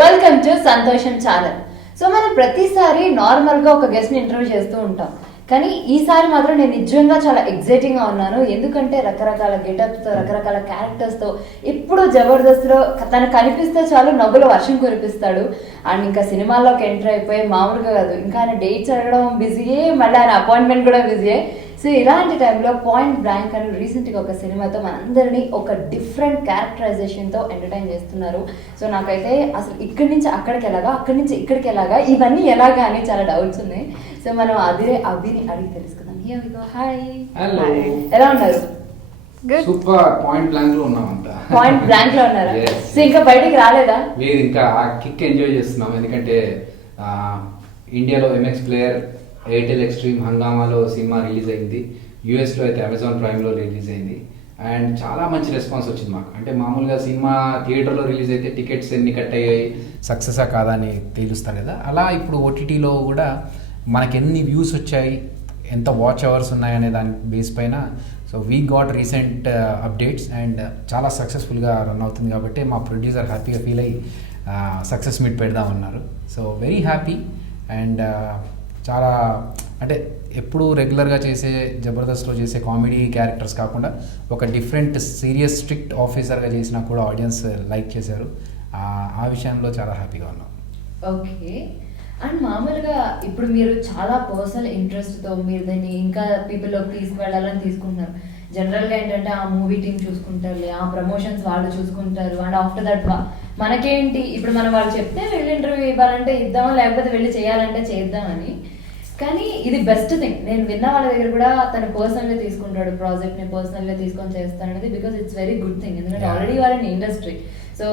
Welcome to సంతోషం channel. So మనం ప్రతిసారి నార్మల్గా ఒక గెస్ట్ని ఇంటర్వ్యూ చేస్తూ ఉంటాం, కానీ ఈసారి మాత్రం నేను నిజంగా చాలా ఎగ్జైటింగ్గా ఉన్నాను. ఎందుకంటే రకరకాల గెటప్స్తో, రకరకాల క్యారెక్టర్స్తో ఎప్పుడు జబర్దస్త్లో తను కనిపిస్తే చాలు నవ్వుల వర్షం కురిపిస్తాడు. అండ్ ఇంకా సినిమాల్లోకి ఎంటర్ అయిపోయి మామూలుగా కాదు, ఇంకా ఆయన డేట్స్ అడగడం బిజీయే, మళ్ళీ ఆయన అపాయింట్మెంట్ కూడా బిజీయే. సో ఇలాంటి టైంలో పాయింట్ బ్లాంక్ అని రీసెంట్గా ఒక సినిమాతో మనందరినీ ఒక డిఫరెంట్ క్యారెక్టరైజేషన్తో ఎంటర్టైన్ చేస్తున్నారు. సో నాకైతే అసలు ఇక్కడి నుంచి అక్కడికి ఎలాగా, అక్కడి నుంచి ఇక్కడికి ఎలాగా, ఇవన్నీ ఎలాగా అని చాలా డౌట్స్ ఉన్నాయి. సో మనం అభిని అడిగి తెలుసుకుందాం. హాయ్, ఎలా ఉన్నారు? సూపర్. పాయింట్ బ్లాంక్ లో ఉన్నామంతా. పాయింట్ బ్లాంక్ లో ఉన్నారా? సో ఇంకా బయటికి రాలేదా? లేదు, ఇంకా ఆ కిక్ ఎంజాయ్ చేస్తున్నాం. ఎందుకంటే ఇండియాలో ఎంఎక్స్ ప్లేయర్, ఎయిర్టెల్ ఎక్స్ట్రీమ్, హంగామాలో సినిమా రిలీజ్ అయింది. యూఎస్లో అయితే అమెజాన్ ప్రైమ్లో రిలీజ్ అయింది. అండ్ చాలా మంచి రెస్పాన్స్ వచ్చింది మాకు. అంటే మామూలుగా సినిమా థియేటర్లో రిలీజ్ అయితే టికెట్స్ ఎన్ని కట్ అయ్యాయి, సక్సెసా కాదా అని తేలుస్తారు కదా. అలా ఇప్పుడు ఓటీటీలో కూడా మనకి ఎన్ని వ్యూస్ వచ్చాయి, ఎంత వాచ్ అవర్స్ ఉన్నాయనే దాని బేస్ పైన so we got recent updates and చాలా సక్సెస్ఫుల్గా రన్ అవుతుంది. కాబట్టి మా ప్రొడ్యూసర్ హ్యాపీగా ఫీల్ అయ్యి సక్సెస్ మీట్ పెడదామన్నారు. So very happy. అండ్ చాలా అంటే ఎప్పుడు రెగ్యులర్గా చేసే జబర్దస్త్లో చేసే కామెడీ క్యారెక్టర్స్ కాకుండా ఒక డిఫరెంట్ సీరియస్ స్ట్రిక్ట్ ఆఫీసర్గా చేసినా కూడా ఆడియన్స్ లైక్ చేశారు. ఆ విషయంలో చాలా హ్యాపీగా ఉన్నాం. ఓకే. అండ్ మామూలుగా ఇప్పుడు మీరు చాలా పర్సనల్ ఇంట్రెస్ట్తో మీరు దాన్ని ఇంకా పీపుల్లోకి తీసుకువెళ్ళాలని తీసుకుంటున్నారు. జనరల్గా ఏంటంటే ఆ మూవీ టీం చూసుకుంటారు, ఆ ప్రమోషన్స్ వాళ్ళు చూసుకుంటారు. అండ్ ఆఫ్టర్ దట్ మనకేంటి, ఇప్పుడు మనం వాళ్ళు చెప్తే వెళ్ళి ఇంటర్వ్యూ ఇవ్వాలంటే ఇద్దాం, లేకపోతే వెళ్ళి చేయాలంటే చేద్దామని. కానీ ఇది బెస్ట్ థింగ్. నేను విన్న వాళ్ళ దగ్గర కూడా తను పర్సనల్గా తీసుకుంటాడు, ప్రాజెక్ట్ని పర్సనల్గా తీసుకొని చేస్తాను అనేది. Because it's very good thing. ఎందుకంటే ఆల్రెడీ వాళ్ళని ఇండస్ట్రీ. సో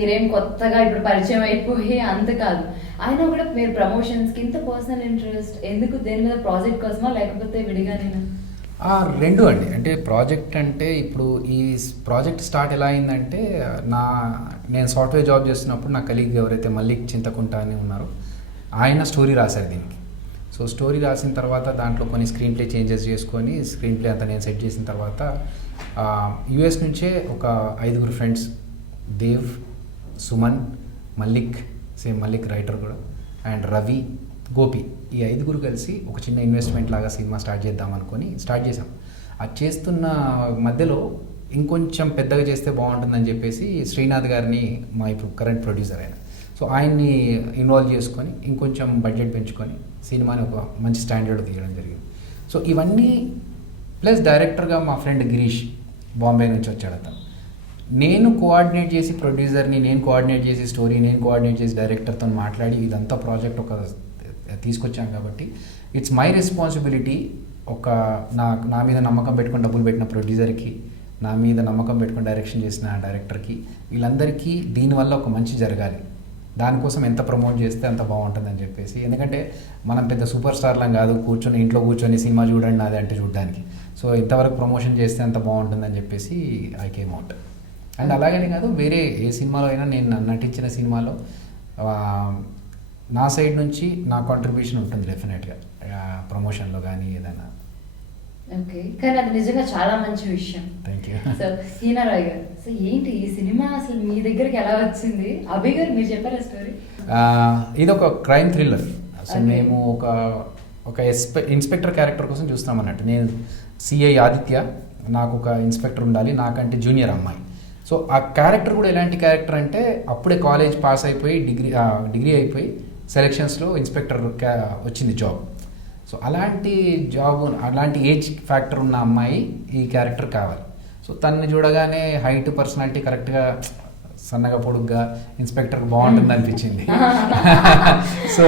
మీరేం కొత్తగా ఇప్పుడు పరిచయం అయిపోయి అంత కాదు. అయినా కూడా మీరు ప్రమోషన్స్కి ఇంత పర్సనల్ ఇంట్రెస్ట్ ఎందుకు? దేని మీద, ప్రాజెక్ట్ కోసమా లేకపోతే విడిగా? రెండు అండి. అంటే ప్రాజెక్ట్ అంటే ఇప్పుడు ఈ ప్రాజెక్ట్ స్టార్ట్ ఎలా అయిందంటే నేను సాఫ్ట్వేర్ జాబ్ చేస్తున్నప్పుడు నా కలీగ్ ఎవరైతే మల్లిక్ చింతకుంట అని ఉన్నారో ఆయన స్టోరీ రాశారు దీనికి. సో స్టోరీ రాసిన తర్వాత దాంట్లో కొన్ని స్క్రీన్ ప్లే చేంజెస్ చేసుకొని స్క్రీన్ ప్లే అంతా నేను సెట్ చేసిన తర్వాత యూఎస్ నుంచే ఒక 5 friends, Dev, Suman, Mallik, same Mallik writer కూడా, అండ్ రవి, గోపి, ఈ 5 కలిసి ఒక చిన్న ఇన్వెస్ట్మెంట్ లాగా సినిమా స్టార్ట్ చేద్దాం అనుకొని స్టార్ట్ చేసాం. అది చేస్తున్న మధ్యలో ఇంకొంచెం పెద్దగా చేస్తే బాగుంటుందని చెప్పేసి శ్రీనాథ్ గారిని, మా ఇప్పుడు కరెంట్ ప్రొడ్యూసర్ ఆయన, సో ఆయన్ని ఇన్వాల్వ్ చేసుకొని ఇంకొంచెం బడ్జెట్ పెంచుకొని సినిమాని ఒక మంచి స్టాండర్డ్ తీయడం జరిగింది. సో ఇవన్నీ ప్లస్ డైరెక్టర్గా మా ఫ్రెండ్ గిరీష్ బాంబే నుంచి వచ్చాడు. అతను నేను కోఆర్డినేట్ చేసి ప్రొడ్యూసర్ని, నేను కోఆర్డినేట్ చేసి స్టోరీ, నేను కోఆర్డినేట్ చేసి డైరెక్టర్తో మాట్లాడి ఇదంతా ప్రాజెక్ట్ ఒక తీసుకొచ్చాం. కాబట్టి ఇట్స్ మై రెస్పాన్సిబిలిటీ. నా మీద నమ్మకం పెట్టుకొని డబ్బులు పెట్టిన ప్రొడ్యూసర్కి, నా మీద నమ్మకం పెట్టుకొని డైరెక్షన్ చేసిన డైరెక్టర్కి, వీళ్ళందరికీ దీనివల్ల ఒక మంచి జరగాలి, దానికోసం ఎంత ప్రమోట్ చేస్తే అంత బాగుంటుందని చెప్పేసి. ఎందుకంటే మనం పెద్ద సూపర్ స్టార్లం కాదు, ఇంట్లో కూర్చొని సినిమా చూడండి అది అంటే చూడడానికి. సో ఇంతవరకు ప్రమోషన్ చేస్తే అంత బాగుంటుందని చెప్పేసి ఐ కేమ్ అవుట్. అండ్ అలాగనే కాదు, వేరే ఏ సినిమాలో అయినా నేను నటించిన సినిమాలో నా సైడ్ నుంచి నా కాంట్రిబ్యూషన్ ఉంటుంది డెఫినెట్గా, ప్రమోషన్లో కానీ ఏదైనా. ఓకే, కానీ అది నిజంగా చాలా మంచి విషయం. Thank you. So Heena Roy గారు, సో ఏంటి ఈ సినిమా అసలు మీ దగ్గరికి ఎలా వచ్చింది? అభి గారు మీరు చెప్పారా స్టోరీ? ఇది ఒక క్రైమ్ థ్రిల్లర్. సో మేము ఒక ఇన్స్పెక్టర్ క్యారెక్టర్ కోసం చూస్తాం అన్నట్టు. నేను సిఐ ఆదిత్య, నాకు ఒక ఇన్స్పెక్టర్ ఉండాలి, నాకంటే జూనియర్ అమ్మాయి. సో ఆ క్యారెక్టర్ కూడా ఎలాంటి క్యారెక్టర్ అంటే అప్పుడే కాలేజ్ పాస్ అయిపోయి డిగ్రీ అయిపోయి సెలెక్షన్స్లో ఇన్స్పెక్టర్ వచ్చింది జాబ్. సో అలాంటి జాబ్, అలాంటి ఏజ్ ఫ్యాక్టర్ ఉన్న అమ్మాయి ఈ క్యారెక్టర్ కావాలి. సో తనని చూడగానే హైట్, పర్సనాలిటీ కరెక్ట్గా, సన్నగా పొడుగ్గా ఇన్స్పెక్టర్ బాగుంటుంది అనిపించింది. సో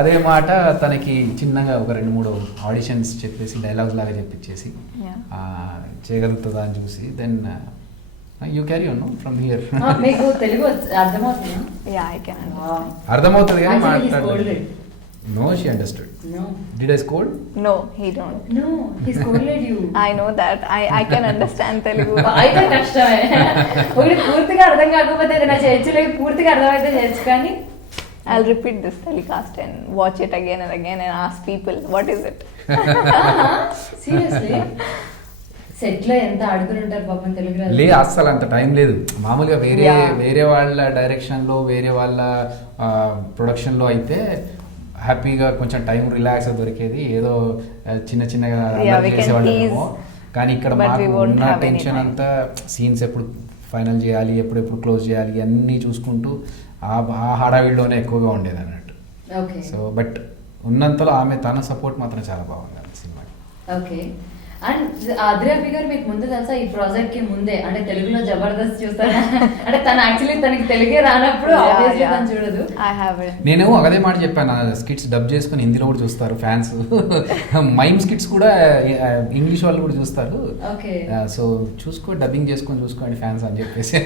అదే మాట తనకి చిన్నగా ఒక 2-3 ఆడిషన్స్ చెప్పేసి డైలాగ్స్ లాగా చెప్పించేసి చేయగలుగుతుందా అని చూసి then you carry on from here. మీకు తెలుగు అర్థమవుతుందా? Yeah, I can understand. అర్థమవుతుంది కానీ మాట్లాడలేదు. No, she understood. No. Did I scold? No, he don't. No, he scolded you. I know that. I can understand Telugu. అయితే కష్టమే. ఒకటి పూర్తిగా అర్థం కాకపోతే ఏదైనా చేయొచ్చు, లేక పూర్తిగా అర్థమైతే చేయొచ్చు. కానీ I'll repeat this telecast and watch it again and again and ask people, what is it? Seriously? Set లో ఎంత ఆడుకుని ఉంటారు పాపం తెలుగు రాదు. లే అస్సలు అంత టైం లేదు. మామూలుగా Yeah. వేరే వాళ్ళ డైరెక్షన్లో వేరే వాళ్ళ ప్రొడక్షన్లో అయితే హ్యాపీగా కొంచెం టైం రిలాక్స్ దొరికేది, ఏదో చిన్న చిన్నగా Yeah, we can చేసేవాళ్ళేమో. కానీ ఇక్కడ but we మాకు won't ఉన్న have any టెన్షన్ time. అంతా సీన్స్ ఎప్పుడు ఫైనల్ చేయాలి, ఎప్పుడెప్పుడు క్లోజ్ చేయాలి అన్నీ చూసుకుంటూ ఆ హడావిడిలోనే ఎక్కువగా ఉండేది అన్నట్టు. ఓకే సో బట్ ఉన్నంతలో ఆమె తన సపోర్ట్ మాత్రం చాలా బాగుంది సినిమాకి. ఓకే. అండ్ ఆదిరాబి గారు మీకు ముందు తెలుసా ఈ ప్రాజెక్ట్ కి ముందే, అంటే తెలుగులో జబర్దస్త్ చూస్తారా? అంటే తను యాక్చువల్లీ తనకి తెలుగే రానప్పుడు ఆబ్వియస్లీ తను చూడదు. I haven't. నేను అదే మాట చెప్పాను, స్కిట్స్ డబ్ చేసుకుని హిందీలో కూడా చూస్తారు ఫ్యాన్స్. మైమ్ స్కిట్స్ కూడా ఇంగ్లీష్ వాళ్ళు కూడా చూస్తారు. ఓకే. సో చూసుకో, డబ్బింగ్ చేసుకొని చూసుకోండి ఫ్యాన్స్ అని చెప్పేసి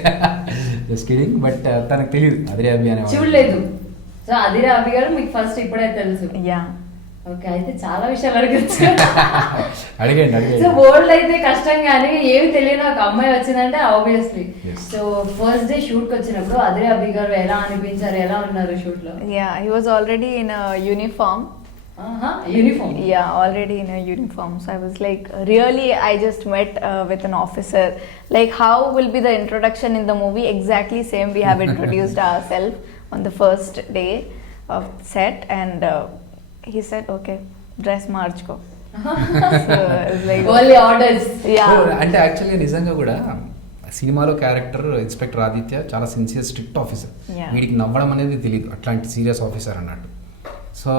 స్కిడింగ్. బట్ తనకు తెలియదు అదిరాబి అనే చూడలేదు. సో ఆదిరాబి గారు మీకు ఫస్ట్ ఇప్పుడే తెలుసు. Yeah. ఓకే, అయితే చాలా విషయాలు అడగచ్చు. అడిగండి. సో వరల్డ్ అయితే కష్టం కానీ ఏమి తెలియని ఒక అమ్మాయి వచ్చిందంటే obviously. Yes. So first day shoot కి వచ్చినప్పుడు ఆదిరాబి గారు ఎలా అనిపించారు, ఎలా ఉన్నారు షూట్ లో? Yeah, he was already in a uniform. Uniform. Yeah, already in a uniform. So I was like, really, I just met with an officer. Like, how will be the introduction in the movie? Exactly same. We have introduced ourselves on the first day of set, and he said, "Okay, dress march ko." So I was like, only orders. yeah. అంటే యాక్చువల్గా నిజంగా కూడా సినిమాలో character inspector Aditya చాలా sincere strict officer. Yeah. వీడికి నవ్వడం అనేది తెలియదు, అట్లాంటి సీరియస్ ఆఫీసర్ అన్నట్టు. సో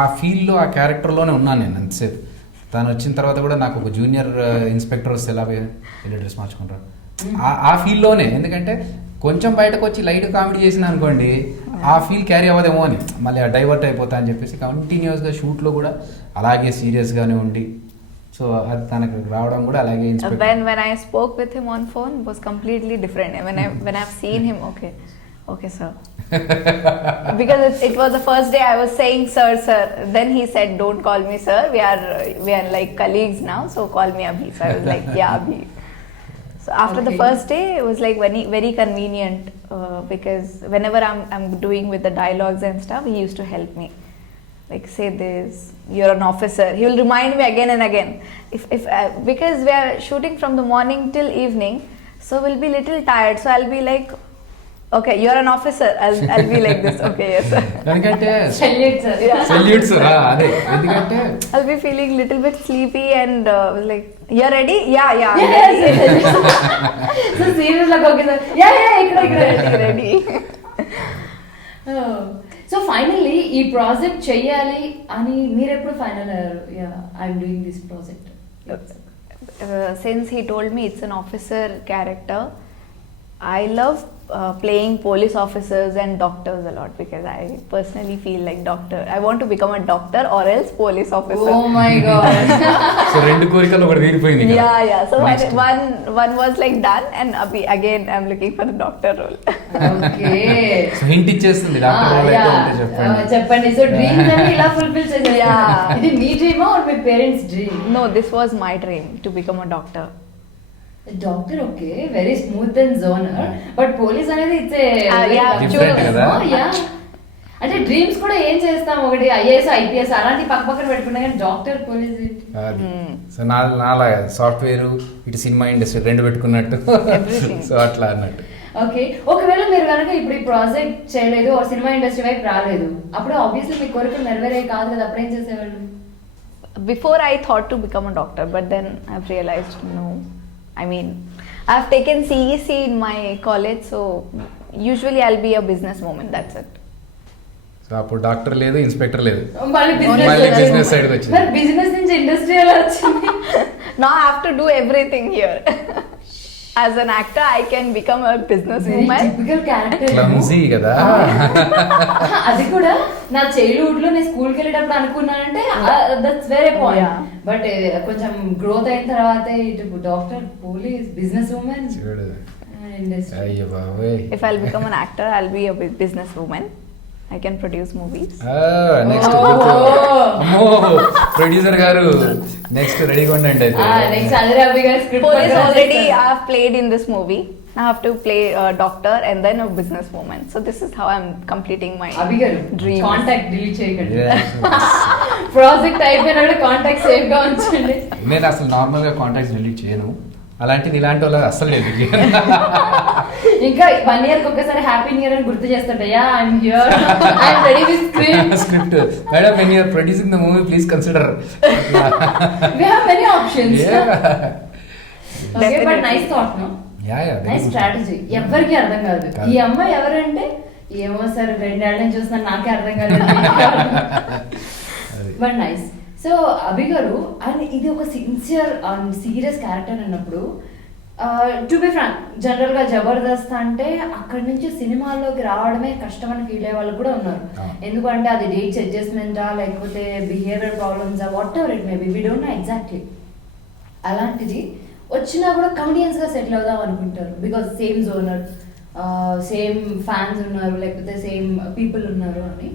ఆ ఫీల్డ్లో ఆ క్యారెక్టర్లోనే ఉన్నాను నేను అంతసేపు. తను వచ్చిన తర్వాత కూడా నాకు ఒక జూనియర్ ఇన్స్పెక్టర్ వస్తే ఎలా వెళ్ళి డ్రెస్ మార్చుకుంటారు ఆ ఫీల్డ్లోనే. ఎందుకంటే కొంచెం బయటకు వచ్చి లైట్ కామెడీ చేసిన అనుకోండి ఆ ఫీల్ క్యారీ అవ్వదేమో అని మళ్ళీ డైవర్ట్ అయిపోతా అని చెప్పేసి కంటిన్యూస్గా షూట్లో కూడా అలాగే సీరియస్గానే ఉండి, సో అది తనకు రావడం కూడా అలాగే inspector. When I spoke with him on phone was completely different. When I've seen him, okay sir. Because it was the first day I was saying sir. Then he said, "Don't call me sir. We are like colleagues now. So call me Abhi." So I was like, "Yeah, Abhi." So after the Okay. first day, it was like very very convenient because whenever I'm doing with the dialogues and stuff, he used to help me. Like, say this, you're an officer. He will remind me again and again. If because we are shooting from the morning till evening, so we'll be little tired. So I'll be like, okay, you're an officer. I'll be like this. Okay, yes sir. ఎందుకంటే salute sir. Yeah. Salutes అదే, ఎందుకంటే I'll be feeling little bit sleepy and was like, you're ready? Yeah. So serious లాగా okay sir. Yeah ఇక్కడ ready. So finally ఈ project చెయ్యాలి అని మీరు ఎప్పుడు ఫైనల్ అయ్యారు? Yeah, I'm doing this project. Since he told me it's an officer character, I love playing police officers and doctors a lot because I personally feel like doctor. I want to become a doctor or else police officer. Oh my god. So రెండు కోరికలు ఒకటి తీరిపోయింది కదా. Yeah. So Next. one was like done, and again I'm looking for the doctor role. Okay. So hint ఇచ్చేస్తుంది doctor role అయితే ఉంటే చెప్పండి. చెప్పండి. సో డ్రీమ్స్ అన్ని ఇలా ఫుల్ఫిల్ చేశారు. Yeah. ఇది మీ డ్రీమా ఆర్ మీ parents dream? No, this was my dream to become a doctor. Doctor okay, very smooth and genre. But police అనేది ఇట్స్ Yeah, Different కదా? అంటే డ్రీమ్స్ కూడా ఏం చేస్తాం, ఒకటి ఐఏఎస్ ఐపీఎస్ అలాంటి పక్క పక్కన పెట్టుకున్నా కానీ డాక్టర్ పోలీస్ అది. సో నాలాగా సాఫ్ట్వేర్ ఇటు సినిమా ఇండస్ట్రీ రెండు పెట్టుకున్నట్టు. Everything. సో అట్లా అన్నట్టు. ఓకే. ఒకవేళ మీరు కనుక ఇప్పుడు ఈ ప్రాజెక్ట్ చేయలేదు, సినిమా ఇండస్ట్రీ వైపు రాలేదు, అప్పుడు ఆబ్వియస్లీ మీ కోరికలు నెరవేరే కాదు కదా, అప్పుడు ఏం చేసేవాళ్ళు? Before I thought to become a doctor, but then I've realized no. I mean, I've taken CEC in my college, so usually I'll be a businesswoman. That's it. So అప్పుడు డాక్టర్ లేదు, inspector లేదు, మళ్ళీ మళ్ళీ business side వచ్చింది. మరి business నుంచి industry ఎలా వచ్చింది? Now I have to do everything here. As an actor, I can become a businesswoman. Typical character. Clumsy కదా. అది కూడా నా చైల్డ్హుడ్ లో నేను స్కూల్ కి వెళ్ళేటప్పుడు అనుకున్నానంటే that's very point. Yeah. But కొంచెం గ్రోత్ అయిన తర్వాత ఇటు డాక్టర్, పోలీస్, బిజినెస్ ఉమెన్, చూడు ఇండస్ట్రీ. అయ్యో బాబోయ్. If I'll become an actor, I'll be a businesswoman. I can produce movies. Next అమ్మో ప్రొడ్యూసర్ గారు నెక్స్ట్ రెడీగా ఉండండి అయితే. నెక్స్ట్ అదిరాబి గారి Police already script I've played in this movie. I have to play a doctor and then a businesswoman. So this is how I'm completing my అభి గారు dreams. Contact delete చేయకండి. Yes. Project అయిపోయినా కూడా contact safe గా ఉంచండి. నేను అసలు నార్మల్గా contacts delete చేయను, అలాంటిది ఇలాంటి వాళ్ళు అస్సలు డిలీట్ చేయను. ఇంకా 1 year ఒకసారి హ్యాపీ న్యూ ఇయర్ అని గుర్తు చేస్తుంటా. Yeah I'm here, I'm ready with script madam when you're producing the movie please consider. We have many options. Okay, but nice thought no, nice strategy. ఎవరికి అర్థం కాదు ఈ అమ్మాయి ఎవరంటే, ఏమో సార్ 2 ఏళ్ళ నుంచి చూస్తున్నా నాకే అర్థం కాలేదు. But nice. సో అభి గారు, అండ్ ఇది ఒక సిన్సియర్ అండ్ సీరియస్ క్యారెక్టర్ అన్నప్పుడు, టు బి ఫ్రాంక్, జనరల్ గా జబర్దస్త్ అంటే అక్కడి నుంచి సినిమాల్లోకి రావడమే కష్టం అని ఫీల్ అయ్యే వాళ్ళు కూడా ఉన్నారు. ఎందుకంటే అది డేట్స్ అడ్జస్ట్మెంటా, లేకపోతే behaviour problems, what ever it maybe, we don't know exactly. అలాంటిది వచ్చినా కూడా కమెడియన్స్ గా సెటిల్ అవుదాం అనుకుంటారు, because same genre, same fans ఉన్నారు, లేకపోతే సేమ్ పీపుల్ ఉన్నారు అని.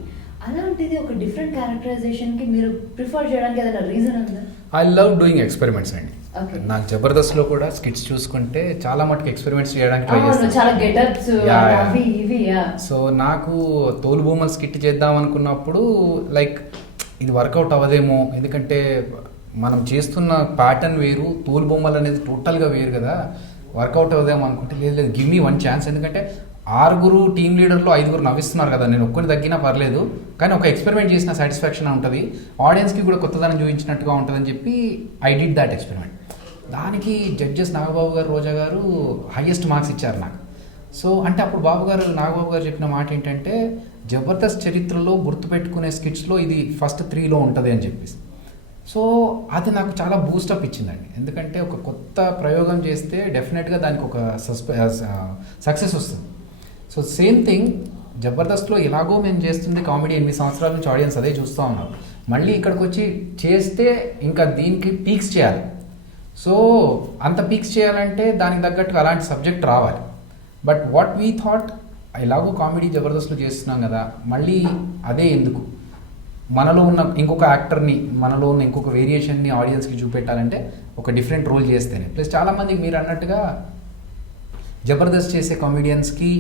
అలాంటిది ఒక డిఫరెంట్ క్యారెక్టరైజేషన్ కి మీరు ప్రిఫర్ చేయడానికి ఏదైనా రీజన్ ఉందా? ఐ లవ్ డూయింగ్ ఎక్స్పెరిమెంట్స్ అండి. Okay. నాకు జబర్దస్త్ లో కూడా స్కిట్స్ చూసుకుంటే చాలా మటుకు ఎక్స్పెరిమెంట్స్ చేయడానికి ట్రై అవును, చేస్తాను. చాలా గెటప్స్ అవి ఇవి. సో నాకు తోలు బొమ్మలు స్కిట్ చేద్దాం అనుకున్నప్పుడు లైక్ ఇది వర్కౌట్ అవ్వదేమో, ఎందుకంటే మనం చేస్తున్న ప్యాటర్న్ వేరు, తోలు బొమ్మలు అనేది టోటల్గా వేరు కదా, వర్కౌట్ అవ్వదేమో అనుకుంటే లేదు లేదు గివ్ మీ 1 ఛాన్స్. ఎందుకంటే 6 టీమ్ లీడర్లో 5 నవ్విస్తున్నారు కదా, నేను ఒక్కరిని తగ్గినా పర్లేదు, కానీ ఒక ఎక్స్పెరిమెంట్ చేసిన సాటిస్ఫాక్షన్ ఉంటుంది, ఆడియన్స్కి కూడా కొత్తదనం చూపించినట్టుగా ఉంటుందని చెప్పి ఐ డిడ్ దాట్ ఎక్స్పెరిమెంట్. దానికి జడ్జెస్ నాగబాబు గారు, రోజా గారు హైయెస్ట్ మార్క్స్ ఇచ్చారు నాకు. సో అంటే అప్పుడు నాగబాబు గారు చెప్పిన మాట ఏంటంటే, జబర్దస్త్ చరిత్రలో గుర్తుపెట్టుకునే స్కిట్స్లో ఇది ఫస్ట్ 3లో ఉంటుంది అని చెప్పేసి. సో అది నాకు చాలా బూస్టప్ ఇచ్చిందండి, ఎందుకంటే ఒక కొత్త ప్రయోగం చేస్తే డెఫినెట్గా దానికి ఒక సక్సెస్ వస్తుంది. సో సేమ్ థింగ్ జబర్దస్త్లో ఎలాగో మేము చేస్తుంది కామెడీ, 8 సంవత్సరాల నుంచి ఆడియన్స్ అదే చూస్తూ ఉన్నారు, మళ్ళీ ఇక్కడికి వచ్చి చేస్తే ఇంకా దీనికి పీక్స్ చేయాలి. సో అంత పీక్స్ చేయాలంటే దానికి తగ్గట్టు అలాంటి సబ్జెక్ట్ రావాలి. బట్ వాట్ వీ థాట్, ఎలాగో కామెడీ జబర్దస్త్లో చేస్తున్నాం కదా, మళ్ళీ అదే ఎందుకు, మనలో ఉన్న ఇంకొక యాక్టర్ని, మనలో ఉన్న ఇంకొక వేరియేషన్ని ఆడియన్స్కి చూపెట్టాలంటే ఒక డిఫరెంట్ రోల్ చేస్తేనే. ప్లస్ చాలామంది మీరు అన్నట్టుగా జబర్దస్త్ చేసే కామెడియన్స్కి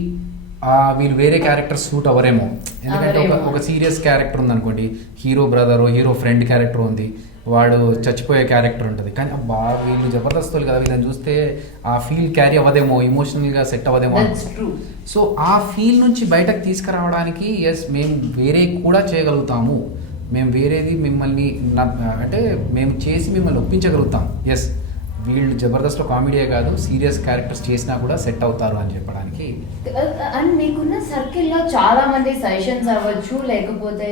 వీళ్ళు వేరే క్యారెక్టర్ సూట్ అవ్వరేమో, ఎందుకంటే ఒక సీరియస్ క్యారెక్టర్ ఉందనుకోండి, hero brother, hero friend character ఉంది, వాడు చచ్చిపోయే క్యారెక్టర్ ఉంటుంది, కానీ అబ్బా వీళ్ళు జబర్దస్తులు కదా, వీళ్ళని చూస్తే ఆ ఫీల్ క్యారీ అవ్వదేమో, ఇమోషనల్గా సెట్ అవ్వదేమో. సో ఆ ఫీల్ నుంచి బయటకు తీసుకురావడానికి ఎస్ మేము వేరే కూడా చేయగలుగుతాము, మేము వేరేది మిమ్మల్ని అంటే మేము చేసి మిమ్మల్ని ఒప్పించగలుగుతాం, ఎస్ వీళ్ళు జబర్దస్త్లో కామెడీయే కాదు సీరియస్ క్యారెక్టర్స్ చేసినా కూడా సెట్ అవుతారు అని చెప్పడానికి. అండ్ మీకున్న సర్కిల్లో చాలా మంది సజెషన్స్ అవ్వచ్చు, లేకపోతే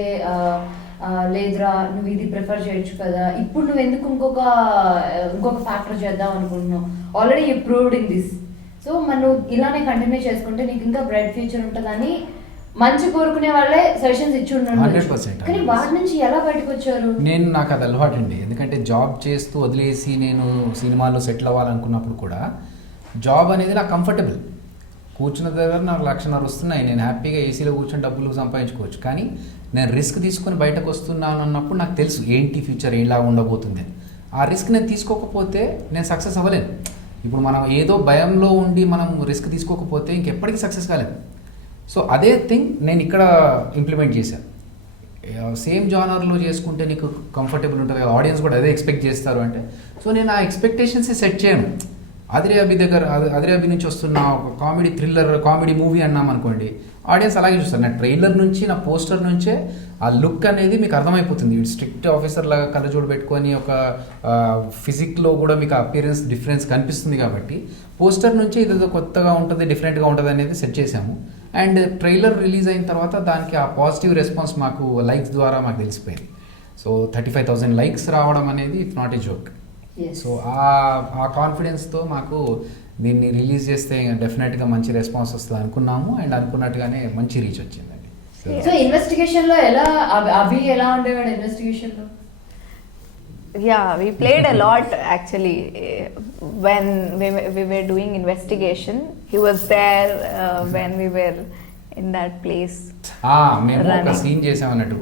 లేదురా నువ్వు ఇది ప్రిఫర్ చేయొచ్చు కదా, ఇప్పుడు నువ్వు ఎందుకు ఇంకొక ఫ్యాక్టర్ చేద్దాం అనుకుంటున్నావు, already you proved in this, so మనం ఇలానే కంటిన్యూ చేసుకుంటే నీకు ఇంకా బ్రైట్ ఫ్యూచర్ ఉంటుందని మంచి కోరుకునే వాళ్ళే సజెషన్స్ ఇచ్చి ఉండరు. 100%. కానీ వాటి నుంచి ఎలా బయటకు వచ్చారు? నాకు అది అలవాటు అండి, ఎందుకంటే జాబ్ చేస్తూ వదిలేసి నేను సినిమాల్లో సెటిల్ అవ్వాలనుకున్నప్పుడు కూడా జాబ్ అనేది నాకు కంఫర్టబుల్, కూర్చున్న దగ్గర నాకు 1,00,000 వస్తున్నాయి, నేను హ్యాపీగా ఏసీలో కూర్చొని డబ్బులు సంపాదించుకోవచ్చు. కానీ నేను రిస్క్ తీసుకొని బయటకు వస్తున్నాను అన్నప్పుడు నాకు తెలుసు ఏంటి ఫ్యూచర్ ఎలా ఉండబోతుంది అని. ఆ రిస్క్ నేను తీసుకోకపోతే నేను సక్సెస్ అవ్వలేను. ఇప్పుడు మనం ఏదో భయంలో ఉండి మనం రిస్క్ తీసుకోకపోతే ఇంకెప్పటికీ సక్సెస్ కాలేము. సో అదే థింగ్ నేను ఇక్కడ ఇంప్లిమెంట్ చేశాను. సేమ్ జానర్లో చేసుకుంటే నీకు కంఫర్టబుల్ ఉంటుంది కదా, ఆడియన్స్ కూడా అదే ఎక్స్పెక్ట్ చేస్తారు అంటే, సో నేను ఆ ఎక్స్పెక్టేషన్స్ సెట్ చేయను. అదిరే అభి నుంచి వస్తున్న ఒక కామెడీ థ్రిల్లర్ కామెడీ మూవీ అన్నాం అనుకోండి, ఆడియన్స్ అలాగే చూస్తారు. నా ట్రైలర్ నుంచి, నా పోస్టర్ నుంచే ఆ లుక్ అనేది మీకు అర్థమైపోతుంది. స్ట్రిక్ట్ ఆఫీసర్ లాగా కళ్ళజోడు పెట్టుకొని ఒక ఫిజిక్లో కూడా మీకు అపియరెన్స్ డిఫరెన్స్ కనిపిస్తుంది కాబట్టి పోస్టర్ నుంచి ఇదేదో కొత్తగా ఉంటుంది, డిఫరెంట్గా ఉంటుంది అనేది సెట్ చేసాము. అండ్ ట్రైలర్ రిలీజ్ అయిన తర్వాత దానికి ఆ పాజిటివ్ రెస్పాన్స్ మాకు లైక్స్ ద్వారా మాకు తెలిసిపోయింది. సో 35,000 లైక్స్ రావడం అనేది it's not a joke. So ఆ కాన్ఫిడెన్స్తో మాకు దీన్ని రిలీజ్ చేస్తే డెఫినెట్గా మంచి రెస్పాన్స్ వస్తుంది అనుకున్నాము, అండ్ అనుకున్నట్టుగానే మంచి రీచ్ వచ్చిందండి. సో ఇన్వెస్టిగేషన్ లో అభి ఎలా ఉండేవాడు ఇన్వెస్టిగేషన్ లో? Yeah, we played a lot actually. When we were doing investigation, he was there when we were in that place. మేము ఒక సీన్ చేసామన్నట్టు,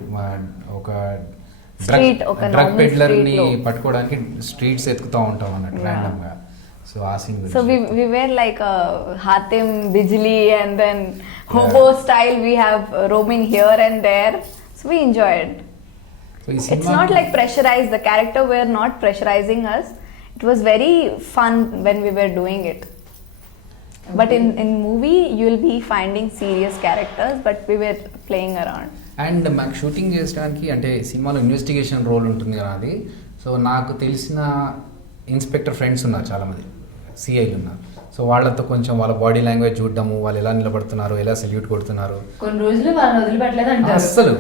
ఒక డ్రగ్ పెడ్లర్ ని పట్టుకోవడానికి స్ట్రీట్స్ ఎత్తుకుతా ఉంటాం అన్నట్టు ర్యాండమ్ గా. సో ఆ scene, so we were like Hatim, Bijli, and then hobo style we have roaming here and there, so we enjoyed. So so ఈ It's not like pressurized. The character were not pressurizing us. It was very fun when we were doing it. But in movie you will be finding serious characters, but we were playing around. And మాకు shooting చేయడానికి అంటే సినిమాలో investigation role ఉంటుంది కదా అది. So నాకు తెలిసిన inspector friends ఉన్నారు చాలామంది, సిఐలు ఉన్నారు. సో వాళ్ళతో కొంచెం వాళ్ళ బాడీ లాంగ్వేజ్ చూడడము, వాళ్ళు ఎలా నిలబడుతున్నారు, ఎలా సెల్యూట్ కొడుతున్నారు, కొన్ని రోజులు వాళ్ళని వదిలిపెట్టలేదు అంటారు అస్సలు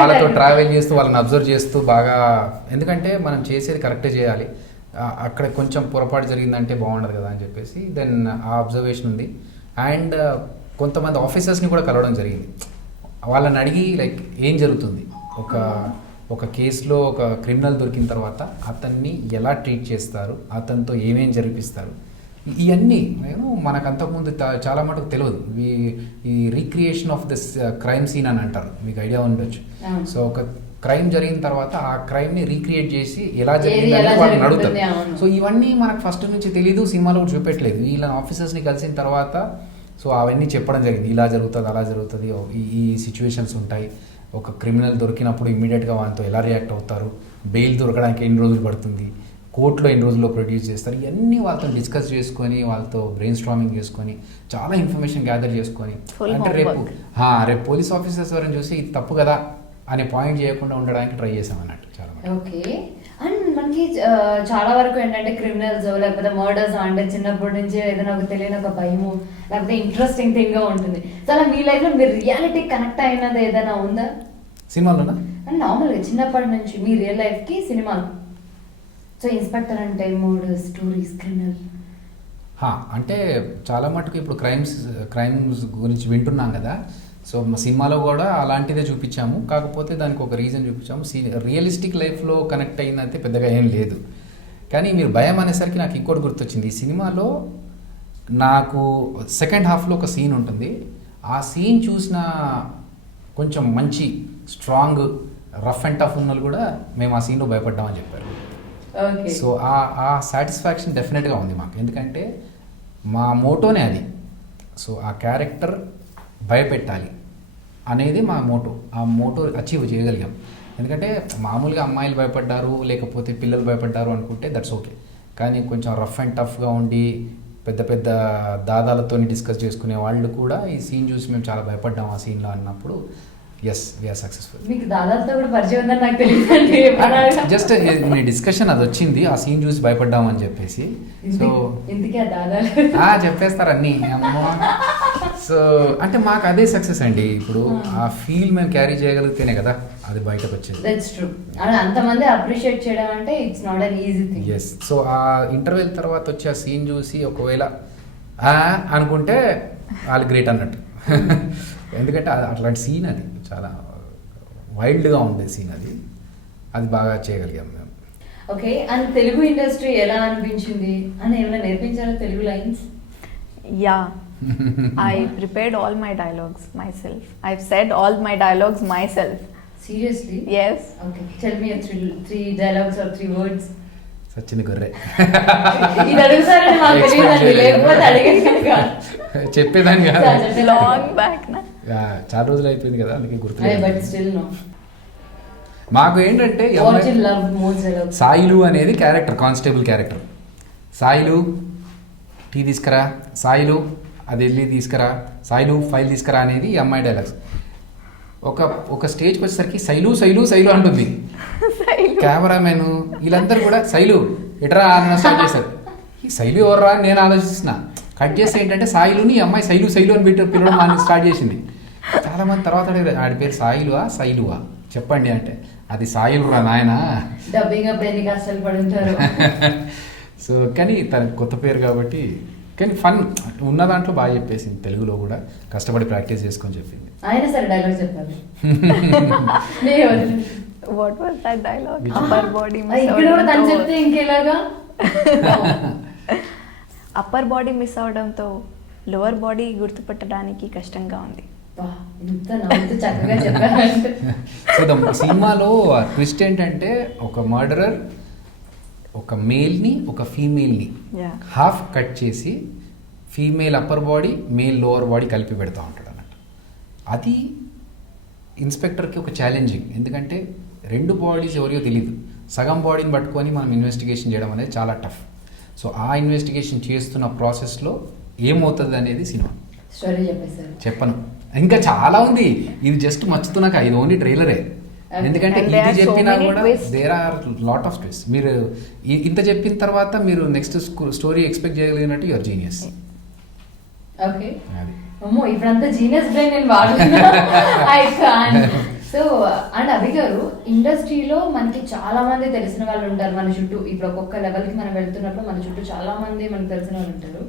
వాళ్ళతో ట్రావెల్ చేస్తూ వాళ్ళని అబ్జర్వ్ చేస్తూ బాగా, ఎందుకంటే మనం చేసేది కరెక్టే చేయాలి, అక్కడ కొంచెం పొరపాటు జరిగిందంటే బాగుండదు కదా అని చెప్పేసి దెన్ ఆ అబ్జర్వేషన్ ఉంది. అండ్ కొంతమంది ఆఫీసర్స్ని కూడా కలవడం జరిగింది. వాళ్ళని అడిగి లైక్ ఏం జరుగుతుంది, ఒక కేసులో ఒక క్రిమినల్ దొరికిన తర్వాత అతన్ని ఎలా ట్రీట్ చేస్తారు, అతనితో ఏమేం జరిపిస్తారు, ఇవన్నీ మనకు అంతకుముందు చాలా మటుకు తెలియదు. ఈ recreation of this crime scene అని అంటారు, మీకు ఐడియా ఉండొచ్చు. సో ఒక క్రైమ్ జరిగిన తర్వాత ఆ క్రైమ్ని రీక్రియేట్ చేసి ఎలా జరిగిందని వాళ్ళని అడుగుతారు. సో ఇవన్నీ మనకు ఫస్ట్ నుంచి తెలీదు, సినిమాలో కూడా చూపెట్టలేదు. వీళ్ళ ఆఫీసర్స్ని కలిసిన తర్వాత సో అవన్నీ చెప్పడం జరిగింది, ఇలా జరుగుతుంది అలా జరుగుతుంది, ఈ సిచ్యువేషన్స్ ఉంటాయి, ఒక క్రిమినల్ దొరికినప్పుడు ఇమ్మీడియట్గా వాళ్ళతో ఎలా రియాక్ట్ అవుతారు, బెయిల్ దొరకడానికి ఎన్ని రోజులు పడుతుంది, కోర్టులో ఎన్ని రోజుల్లో ప్రొడ్యూస్ చేస్తారు, ఇవన్నీ వాళ్ళతో డిస్కస్ చేసుకొని వాళ్ళతో బ్రెయిన్ స్ట్రామింగ్ చేసుకొని చాలా ఇన్ఫర్మేషన్ గ్యాదర్ చేసుకొని, అంటే రేపు పోలీస్ ఆఫీసర్స్ ఎవరైనా చూసి ఇది తప్పు కదా అనే పాయింట్ చేయకుండా ఉండడానికి ట్రై చేసాం అన్నట్టు చాలా. ఓకే. అండ్ మనకి చాలా వరకు ఏంటంటే క్రిమినల్స్ లేకపోతే మర్డర్స్ అంటే చిన్నప్పటి నుంచి ఏదైనా ఒక తెలియని ఒక భయము లేకపోతే ఇంట్రెస్టింగ్ థింగ్ గా ఉంటుంది. సో అలా మీ లైఫ్ లో మీరు రియాలిటీ కనెక్ట్ అయినది ఏదైనా ఉందా సినిమాలోనా? అండ్ నార్మల్గా చిన్నప్పటి నుంచి మీ రియల్ లైఫ్ కి సినిమాలు, సో ఇన్స్పెక్టర్ అంటే మర్డర్ స్టోరీస్ క్రిమినల్ అంటే చాలా మటుకు ఇప్పుడు క్రైమ్స్ గురించి వింటున్నాం కదా. సో మా సినిమాలో కూడా అలాంటిదే చూపించాము, కాకపోతే దానికి ఒక రీజన్ చూపించాము. రియలిస్టిక్ లైఫ్లో కనెక్ట్ అయినైతే పెద్దగా ఏం లేదు. కానీ మీరు భయం అనేసరికి నాకు ఇంకోటి గుర్తొచ్చింది. ఈ సినిమాలో నాకు సెకండ్ హాఫ్లో ఒక సీన్ ఉంటుంది. ఆ సీన్ చూసిన కొంచెం మంచి స్ట్రాంగ్ రఫ్ అండ్ టఫ్ ఉన్న కూడా మేము ఆ సీన్లో భయపడ్డామని చెప్పారు. సో ఆ సాటిస్ఫాక్షన్ డెఫినెట్గా ఉంది మాకు, ఎందుకంటే మా మోటోనే అది. సో ఆ క్యారెక్టర్ భయపెట్టాలి అనేది మా మోటో. ఆ మోటో అచీవ్ చేయగలిగాం. ఎందుకంటే మామూలుగా అమ్మాయిలు భయపడ్డారు లేకపోతే పిల్లలు భయపడ్డారు అనుకుంటే దట్స్ ఓకే, కానీ కొంచెం రఫ్ అండ్ టఫ్గా ఉండి పెద్ద పెద్ద దాదాలతో డిస్కస్ చేసుకునే వాళ్ళు కూడా ఈ సీన్ చూసి మేము చాలా భయపడ్డాం ఆ సీన్లో అన్నప్పుడు ఎస్ వీఆర్ సక్సెస్ఫుల్. మీకు దాదాలతో కూడా పరిచయం ఉందని నాకు తెలియదు. జస్ట్ మీ డిస్కషన్ అది వచ్చింది, ఆ సీన్ చూసి భయపడ్డాం అని చెప్పేసి. సో చెప్పేస్తారు అన్నీ. సో అంటే మాకు అదే సక్సెస్ అండి. ఇప్పుడు ఆ ఫీల్ మేము క్యారీ చేయగలిగితేనే కదా అది బయటకు వచ్చింది. That's true. అంతమంది అప్రిషియేట్ చేయడం అంటే it's not an easy thing. Yes. So ఆ ఇంటర్వెల్ తర్వాత వచ్చి ఆ సీన్ చూసి ఒకవేళ అనుకుంటే వాళ్ళు గ్రేట్ అన్నట్టు. ఎందుకంటే అట్లాంటి సీన్ అది చాలా వైల్డ్గా ఉండే సీన్, అది బాగా చేయగలిగాం మేము. ఓకే. అండ్ తెలుగు ఇండస్ట్రీ ఎలా అనిపించింది అని ఏమైనా నేర్పించారా Telugu lines? Yeah, I prepared all my dialogues myself. I've said all my dialogues myself. Seriously? Yes. Okay. Tell me three dialogues or 3 words. Sachin గొర్రె. ఇది అడుగుతారని నాకు తెలియదండి, లేకపోతే అడిగేది చెప్పేదాన్ని కాదు. లాంగ్ బ్యాక్ నా చాలా రోజులు అయిపోయింది కదా, అందుకే గుర్తులేదు. But still no. మాకు ఏంటంటే సాయిలు అనేది character, constable character. Sailu tea తీసుకురా, సాయిలు అది వెళ్ళి తీసుకురా, సాయిలు ఫైల్ తీసుకురా అనేది ఈ అమ్మాయి డైలాగ్స్. ఒక స్టేజ్కి వచ్చేసరికి శైలు శైలు శైలు అంటుంది. కెమెరామెన్ వీళ్ళందరూ కూడా శైలు ఎటరా అని స్టార్ట్ చేశారు. ఈ శైలు ఎవర్రా అని నేను ఆలోచిస్తున్నా. కట్ చేస్తే ఏంటంటే సాయిలుని ఈ అమ్మాయి శైలు శైలు అని పిలవడం అని స్టార్ట్ చేసింది. చాలామంది తర్వాత అడిగారు ఆడి పేరు సాయిలువా శైలువా చెప్పండి అంటే, అది సాయిలు రా నాయన. డబ్బింగ్ అప్పుడు ఎన్ని కష్టాలు పడుంటారు. సో కానీ తన కొత్త పేరు కాబట్టి, కానీ ఫన్ ఉన్న దాంట్లో బాగా చెప్పేసింది. తెలుగులో కూడా కష్టపడి ప్రాక్టీస్ చేసుకొని చెప్పింది. అయినా సరే డైలాగ్ చెప్పాలి. What was that dialogue? Upper body చెప్తే ఇంకేలాగా అప్పర్ బాడీ మిస్ అవడంతో లోవర్ బాడీ గుర్తుపట్టడానికి కష్టంగా ఉంది. సో సినిమాలో ట్విస్ట్ ఏంటంటే ఒక మర్డరర్ ఒక మేల్ని ఒక ఫీమేల్ని హాఫ్ కట్ చేసి female upper body male lower body కలిపి పెడతా ఉంటాడు అన్నట్టు. అది ఇన్స్పెక్టర్కి ఒక ఛాలెంజింగ్, ఎందుకంటే రెండు బాడీస్ ఎవరియో తెలియదు, సగం బాడీని పట్టుకొని మనం ఇన్వెస్టిగేషన్ చేయడం అనేది చాలా టఫ్. సో ఆ ఇన్వెస్టిగేషన్ చేస్తున్న ప్రాసెస్లో ఏమవుతుంది అనేది సినిమా. స్టోరీ చెప్పేశారు. చెప్పను, ఇంకా చాలా ఉంది, ఇది జస్ట్ మచ్చుతున్నాక, ఇది ఓన్లీ ట్రైలరే. ఎందుకంటే And there ఇది are so చెప్పినా many కూడా twists. There are lot of twist. మీరు ఇంత చెప్పిన తర్వాత మీరు నెక్స్ట్ స్టోరీ ఎక్స్పెక్ట్ చేయగలిగినట్టు యువర్ జీనియస్. ఓకే, అది అమ్మో ఇప్పుడంతా జీనియస్ బ్రెయిన్ నేను వాడుతున్నా. I can. So and Abhi garu, ఇండస్ట్రీలో మనకి చాలా మంది తెలిసిన వాళ్ళు ఉంటారు మన చుట్టూ. ఇప్పుడు ఒక్కొక్క లెవెల్కి మనం వెళ్తున్నప్పుడు మన చుట్టూ చాలా మంది మనకు తెలిసిన వాళ్ళు ఉంటారు.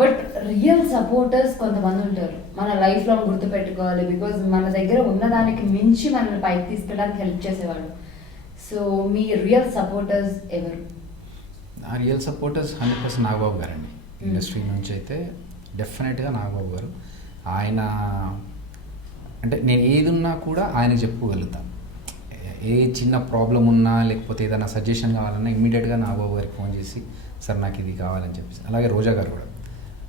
బట్ రియల్ సపోర్టర్స్ కొంతమంది ఉంటారు, మన లైఫ్ లో గుర్తు పెట్టుకోవాలి, బికాజ్ మన దగ్గర ఉన్నదానికి మించి మనల్ని పైకి తీసుకెళ్ళడానికి హెల్ప్ చేసేవాళ్ళు. సో మీ రియల్ సపోర్టర్స్ ఎవరు? నా రియల్ సపోర్టర్స్ 100% నాగబాబు గారండి. ఇండస్ట్రీ నుంచి అయితే డెఫినెట్గా నాగబాబు గారు. ఆయన అంటే నేను ఏది ఉన్నా కూడా ఆయనకు చెప్పుకోగలుగుతాను. ఏ చిన్న ప్రాబ్లం ఉన్నా లేకపోతే ఏదైనా సజెషన్ కావాలన్నా ఇమ్మీడియట్గా నాగబాబు గారికి ఫోన్ చేసి సార్ నాకు ఇది కావాలని చెప్పేసి. అలాగే రోజా గారు కూడా,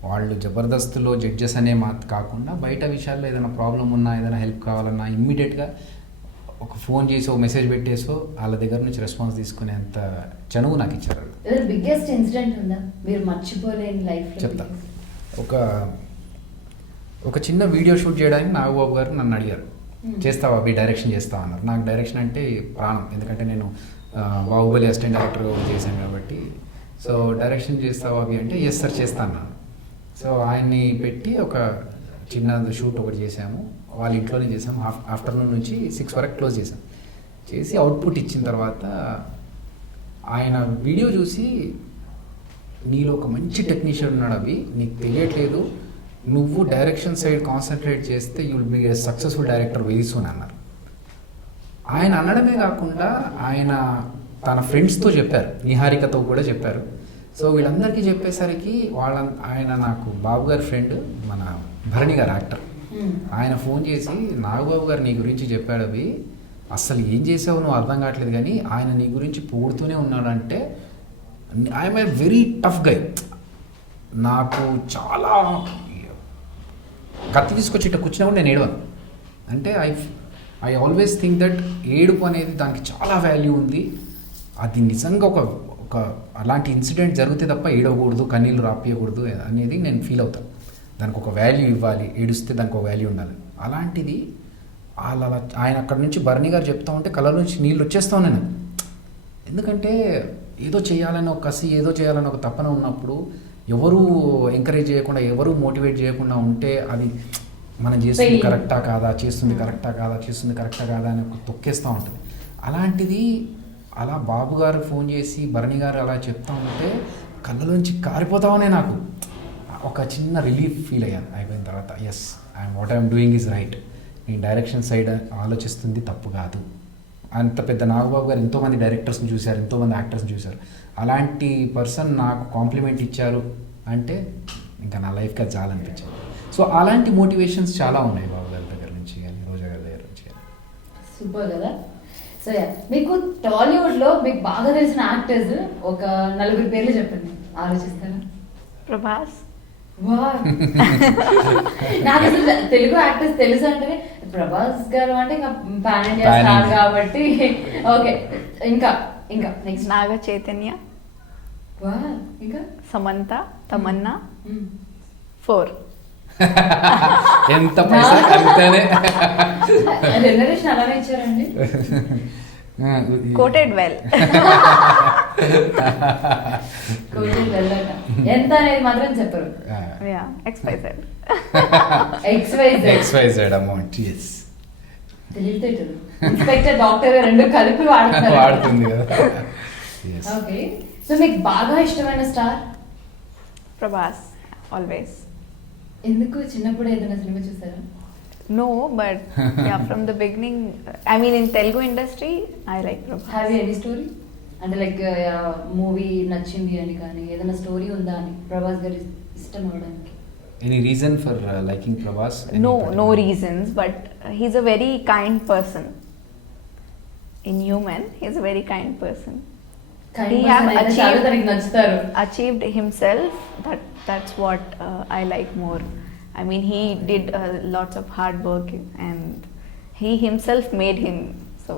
వాళ్ళు జబర్దస్త్లో జడ్జెస్ అనే కాకుండా బయట విషయాల్లో ఏదైనా ప్రాబ్లం ఉన్నా ఏదైనా హెల్ప్ కావాలన్నా ఇమ్మీడియట్గా ఒక ఫోన్ చేసి ఒక మెసేజ్ పెట్టేసో వాళ్ళ దగ్గర నుంచి రెస్పాన్స్ తీసుకునేంత చనువు నాకు ఇచ్చారు. బిగ్గెస్ట్ ఇన్సిడెంట్ ఉందా మీరు మర్చిపోలేని లైఫ్? చెప్తా. ఒక చిన్న వీడియో షూట్ చేయడానికి నాగబాబు గారు నన్ను అడిగారు, చేస్తావా అవి డైరెక్షన్ చేస్తావా అన్నారు. నాకు డైరెక్షన్ అంటే ప్రాణం, ఎందుకంటే నేను బాహుబలి అసిస్టెంట్ డైరెక్టర్ చేశాను కాబట్టి. సో డైరెక్షన్ చేస్తావా అవి అంటే ఎస్ సార్ చేస్తాను అన్నాను. సో ఆయన్ని పెట్టి ఒక చిన్న షూట్ ఒకటి చేసాము, వాళ్ళ ఇంట్లోనే చేసాము. ఆఫ్టర్నూన్ నుంచి 6 వరకు క్లోజ్ చేసాం. చేసి అవుట్పుట్ ఇచ్చిన తర్వాత ఆయన వీడియో చూసి, నీలో ఒక మంచి టెక్నీషియన్ ఉన్నాడు అవి, నీకు తెలియట్లేదు, నువ్వు డైరెక్షన్ సైడ్ కాన్సన్ట్రేట్ చేస్తే you will be a successful director very soon అన్నారు. ఆయన అనడమే కాకుండా ఆయన తన ఫ్రెండ్స్తో చెప్పారు, నిహారికతో కూడా చెప్పారు. సో వీళ్ళందరికీ చెప్పేసరికి ఆయన నాకు బాబు గారి ఫ్రెండ్ మన భరణి గారు యాక్టర్, ఆయన ఫోన్ చేసి నాగబాబు గారు నీ గురించి చెప్పాడు అవి, అస్సలు ఏం చేసావు నువ్వు అర్థం కావట్లేదు, కానీ ఆయన నీ గురించి పొగుడుతూనే ఉన్నాడంటే ఐఎమ్ ఏ వెరీ టఫ్ గై. నాకు చాలా కత్తి తీసుకొచ్చి ఇట్లా కూర్చున్నా కూడా నేను ఏడవను. అంటే ఐ ఆల్వేస్ థింక్ దట్ ఏడుపు అనేది దానికి చాలా వాల్యూ ఉంది. అది నిజంగా ఒక అలాంటి ఇన్సిడెంట్ జరిగితే తప్ప ఏడవకూడదు, కన్నీళ్ళు రాపియకూడదు అనేది నేను ఫీల్ అవుతాను. దానికి ఒక వాల్యూ ఇవ్వాలి, ఏడుస్తే దానికి ఒక వాల్యూ ఉండాలి. అలాంటిది ఆయన అక్కడ నుంచి భరణి గారు చెప్తా ఉంటే కళ్ళ నుంచి నీళ్ళు వచ్చేస్తా ఉన్నాయి నాకు. ఎందుకంటే ఏదో చేయాలని ఒక కసి, ఏదో చేయాలని ఒక తపన ఉన్నప్పుడు ఎవరు ఎంకరేజ్ చేయకుండా, ఎవరు మోటివేట్ చేయకుండా ఉంటే అది మనం చేస్తుంది కరెక్టా కాదా, చేస్తుంది కరెక్టా కాదా అని తొక్కేస్తూ ఉంటుంది. అలాంటిది అలా బాబు గారు ఫోన్ చేసి భరణి గారు అలా చెప్తా ఉంటే కళ్ళలోంచి కారిపోతామనే నాకు ఒక చిన్న రిలీఫ్ ఫీల్ అయ్యాను. అయిపోయిన తర్వాత yes, what I'm doing is right, నేను డైరెక్షన్ సైడ్ ఆలోచిస్తుంది తప్పు కాదు. అంత పెద్ద నాగబాబు గారు ఎంతోమంది డైరెక్టర్స్ని చూశారు, ఎంతోమంది యాక్టర్స్ని చూశారు, అలాంటి పర్సన్ నాకు కాంప్లిమెంట్ ఇచ్చారు అంటే ఇంకా నా లైఫ్కి అది చాలా అనిపించింది. సో అలాంటి మోటివేషన్స్ చాలా ఉన్నాయి బాబు గారి దగ్గర నుంచి కానీ రోజా గారి దగ్గర నుంచి కానీ. సూపర్ కదా. సో మీకు టాలీవుడ్లో మీకు బాగా తెలిసిన యాక్టర్స్ ఒక 4 పేర్లు చెప్పండి, ఆలోచిస్తారా? ప్రభాస్. నాకు అసలు తెలుగు యాక్టర్స్ తెలుసు అంటే ప్రభాస్ గారు అంటే ఇంకా పాన్ ఇండియా స్టార్ కాబట్టి ఓకే. ఇంకా ఇంకా నెక్స్ట్ నాగ చైతన్య, ఇంకా సమంత, తమన్నా, 4. ఎంత పైసా అంతేనే. రెమ్యునరేషన్ అలానే ఇచ్చారండి. Quoted well. ఎంత అనేది మాత్రం చెప్పరు. XYZ amount. ఎస్, తెలివితేటలు. ఇన్స్పెక్టర్, డాక్టర్ రెండు కలిపి వాడుతుంది కదా. ఓకే. సో మీకు బాగా ఇష్టమైన స్టార్? ప్రభాస్ ఆల్వేస్. ఎందుకు? చిన్నప్పుడు ఏదైనా సినిమా చూసారా? No, but yeah, from the beginning, I mean in Telugu industry, I like Prabhas. Have you any story? అంటే లైక్ మూవీ నచ్చింది అని కానీ ఏదైనా స్టోరీ ఉందా అని ప్రభాస్ గారి ఇష్టం అవడానికి? Any reason for liking Prabhas? No reasons, but he's a very kind person. In human, he's a very kind person. He have achieved himself. That's what I like more. I mean, he did lots of hard work and he himself made him. So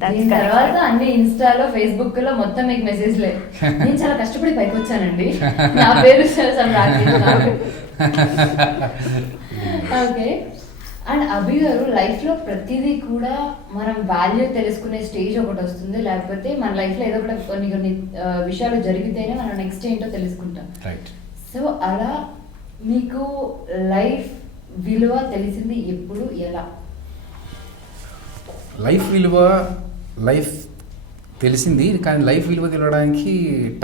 that's దీని తర్వాత correct. అన్ని ఇన్స్టాలో Facebook లో మొత్తం మీకు మెసేజ్లే. నేను చాలా కష్టపడి పైకి వచ్చానండి, నా పేరు ఓకే. అండ్ అభి గారు లైఫ్ లో ప్రతిదీ కూడా మనం వాల్యూ తెలుసుకునే స్టేజ్ ఒకటి వస్తుంది, లేకపోతే మన లైఫ్ లో ఏదో ఒకటి కొన్ని కొన్ని విషయాలు జరిగితేనే మనం నెక్స్ట్ ఏంటో తెలుసుకుంటాం. రైట్. సో అలా మీకు లైఫ్ విలువ తెలిసింది ఎప్పుడు, ఎలా? లైఫ్ విలువ తెలిసింది, కానీ లైఫ్ విలువ తెలియడానికి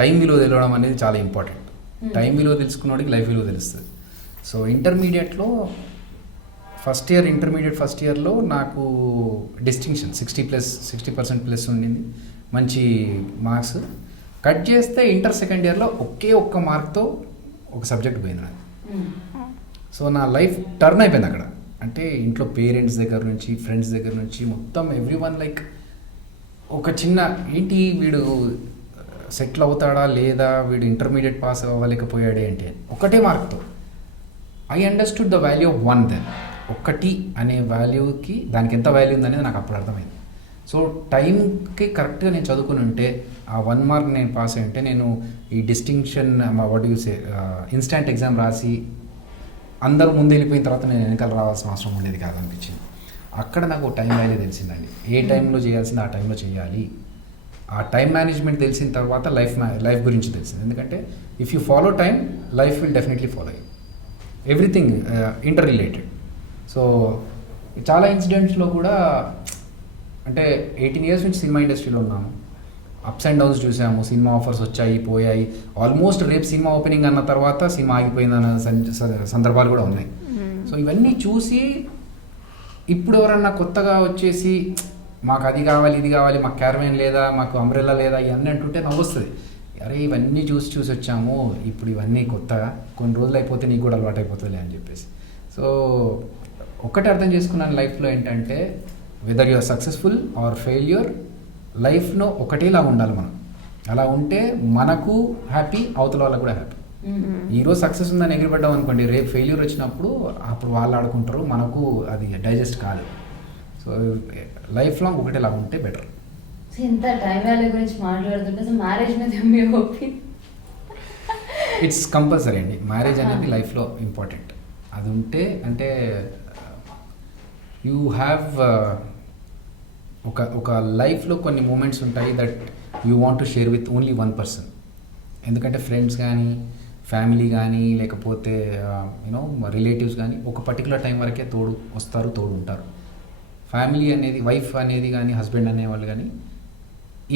టైం విలువ తెలియడం అనేది చాలా ఇంపార్టెంట్. టైం విలువ తెలుసుకున్నవాడికి లైఫ్ విలువ తెలుస్తుంది. సో ఇంటర్మీడియట్లో ఇంటర్మీడియట్ ఫస్ట్ ఇయర్లో నాకు డిస్టింక్షన్ 60% ప్లస్ ఉండింది, మంచి మార్క్స్. కట్ చేస్తే ఇంటర్ సెకండ్ ఇయర్లో ఒక్క మార్క్తో ఒక సబ్జెక్ట్ పోయింది నాకు. సో నా లైఫ్ టర్న్ అయిపోయింది అక్కడ. అంటే ఇంట్లో పేరెంట్స్ దగ్గర నుంచి, ఫ్రెండ్స్ దగ్గర నుంచి మొత్తం ఎవ్రీవన్ లైక్ ఒక చిన్న ఏంటి వీడు సెటిల్ అవుతాడా లేదా, వీడు ఇంటర్మీడియట్ పాస్ అవ్వలేకపోయాడే అంటే ఒకటే మార్క్తో I understood the value of one. Then ఒకటి అనే వాల్యూకి దానికి ఎంత వాల్యూ ఉందనేది నాకు అప్పుడు అర్థమైంది. సో టైంకి కరెక్ట్గా నేను చదువుకుని ఉంటే ఆ 1 మార్క్ నేను పాస్ అయి ఉంటే నేను ఈ distinction what you say instant exam రాసి అందరూ ముందు వెళ్ళిపోయిన తర్వాత నేను వెనకాల రావాల్సిన అవసరం ఉండేది కాదనిపించింది. అక్కడ నాకు టైం వాల్యూ తెలిసిందండి. ఏ టైంలో చేయాల్సింది ఆ టైంలో చేయాలి. ఆ టైం మేనేజ్మెంట్ తెలిసిన తర్వాత లైఫ్ గురించి తెలిసింది. ఎందుకంటే if you follow time, life will definitely follow you. Everything inter related. So చాలా ఇన్సిడెంట్స్లో కూడా అంటే 18 ఇయర్స్ నుంచి సినిమా ఇండస్ట్రీలో ఉన్నాము. అప్స్ అండ్ డౌన్స్ చూసాము. సినిమా ఆఫర్స్ వచ్చాయి, పోయాయి. ఆల్మోస్ట్ రేపు సినిమా ఓపెనింగ్ అన్న తర్వాత సినిమా ఆగిపోయిందన్న సందర్భాలు కూడా ఉన్నాయి. సో ఇవన్నీ చూసి ఇప్పుడు ఎవరన్నా కొత్తగా వచ్చేసి మాకు అది కావాలి, ఇది కావాలి, మాకు క్యారవేన్ లేదా, మాకు అంబ్రెల్లా లేదా, ఇవన్నీ అంటుంటే నవ్వొస్తుంది. అరే ఇవన్నీ చూసి వచ్చాము, ఇప్పుడు ఇవన్నీ కొత్తగా కొన్ని రోజులు అయిపోతే నీకు కూడా అలవాటు అయిపోతుంది అని చెప్పేసి. సో ఒక్కటే అర్థం చేసుకున్నాను లైఫ్లో ఏంటంటే, whether you're successful or failure, లైఫ్లో ఒకటేలా ఉండాలి మనం. అలా ఉంటే మనకు హ్యాపీ, అవతల వాళ్ళకు కూడా హ్యాపీ. ఈరోజు సక్సెస్ ఉందని ఎగిరిపడ్డాం అనుకోండి, రేపు ఫెయిల్యూర్ వచ్చినప్పుడు అప్పుడు వాళ్ళు ఆడుకుంటారు, మనకు అది డైజెస్ట్ కాదు. సో లైఫ్ లాంగ్ ఒకటేలా ఉంటే బెటర్. ఇంత టైం వాల్యూ గురించి మాట్లాడుతుంటే అసలు మ్యారేజ్ మీద మీ ఒపీనియన్? ఇట్స్ కంపల్సరీ అండి. మ్యారేజ్ అనేది లైఫ్లో ఇంపార్టెంట్. అది ఉంటే అంటే యూ హ్యావ్ ఒక లైఫ్లో కొన్ని మూమెంట్స్ ఉంటాయి that you want to share with only one person. ఎందుకంటే ఫ్రెండ్స్ కానీ, ఫ్యామిలీ కానీ, లేకపోతే యూనో రిలేటివ్స్ కానీ ఒక పర్టికులర్ టైం వరకే తోడు వస్తారు, తోడు ఉంటారు. ఫ్యామిలీ అనేది, వైఫ్ అనేది కానీ, హస్బెండ్ అనేవాళ్ళు కానీ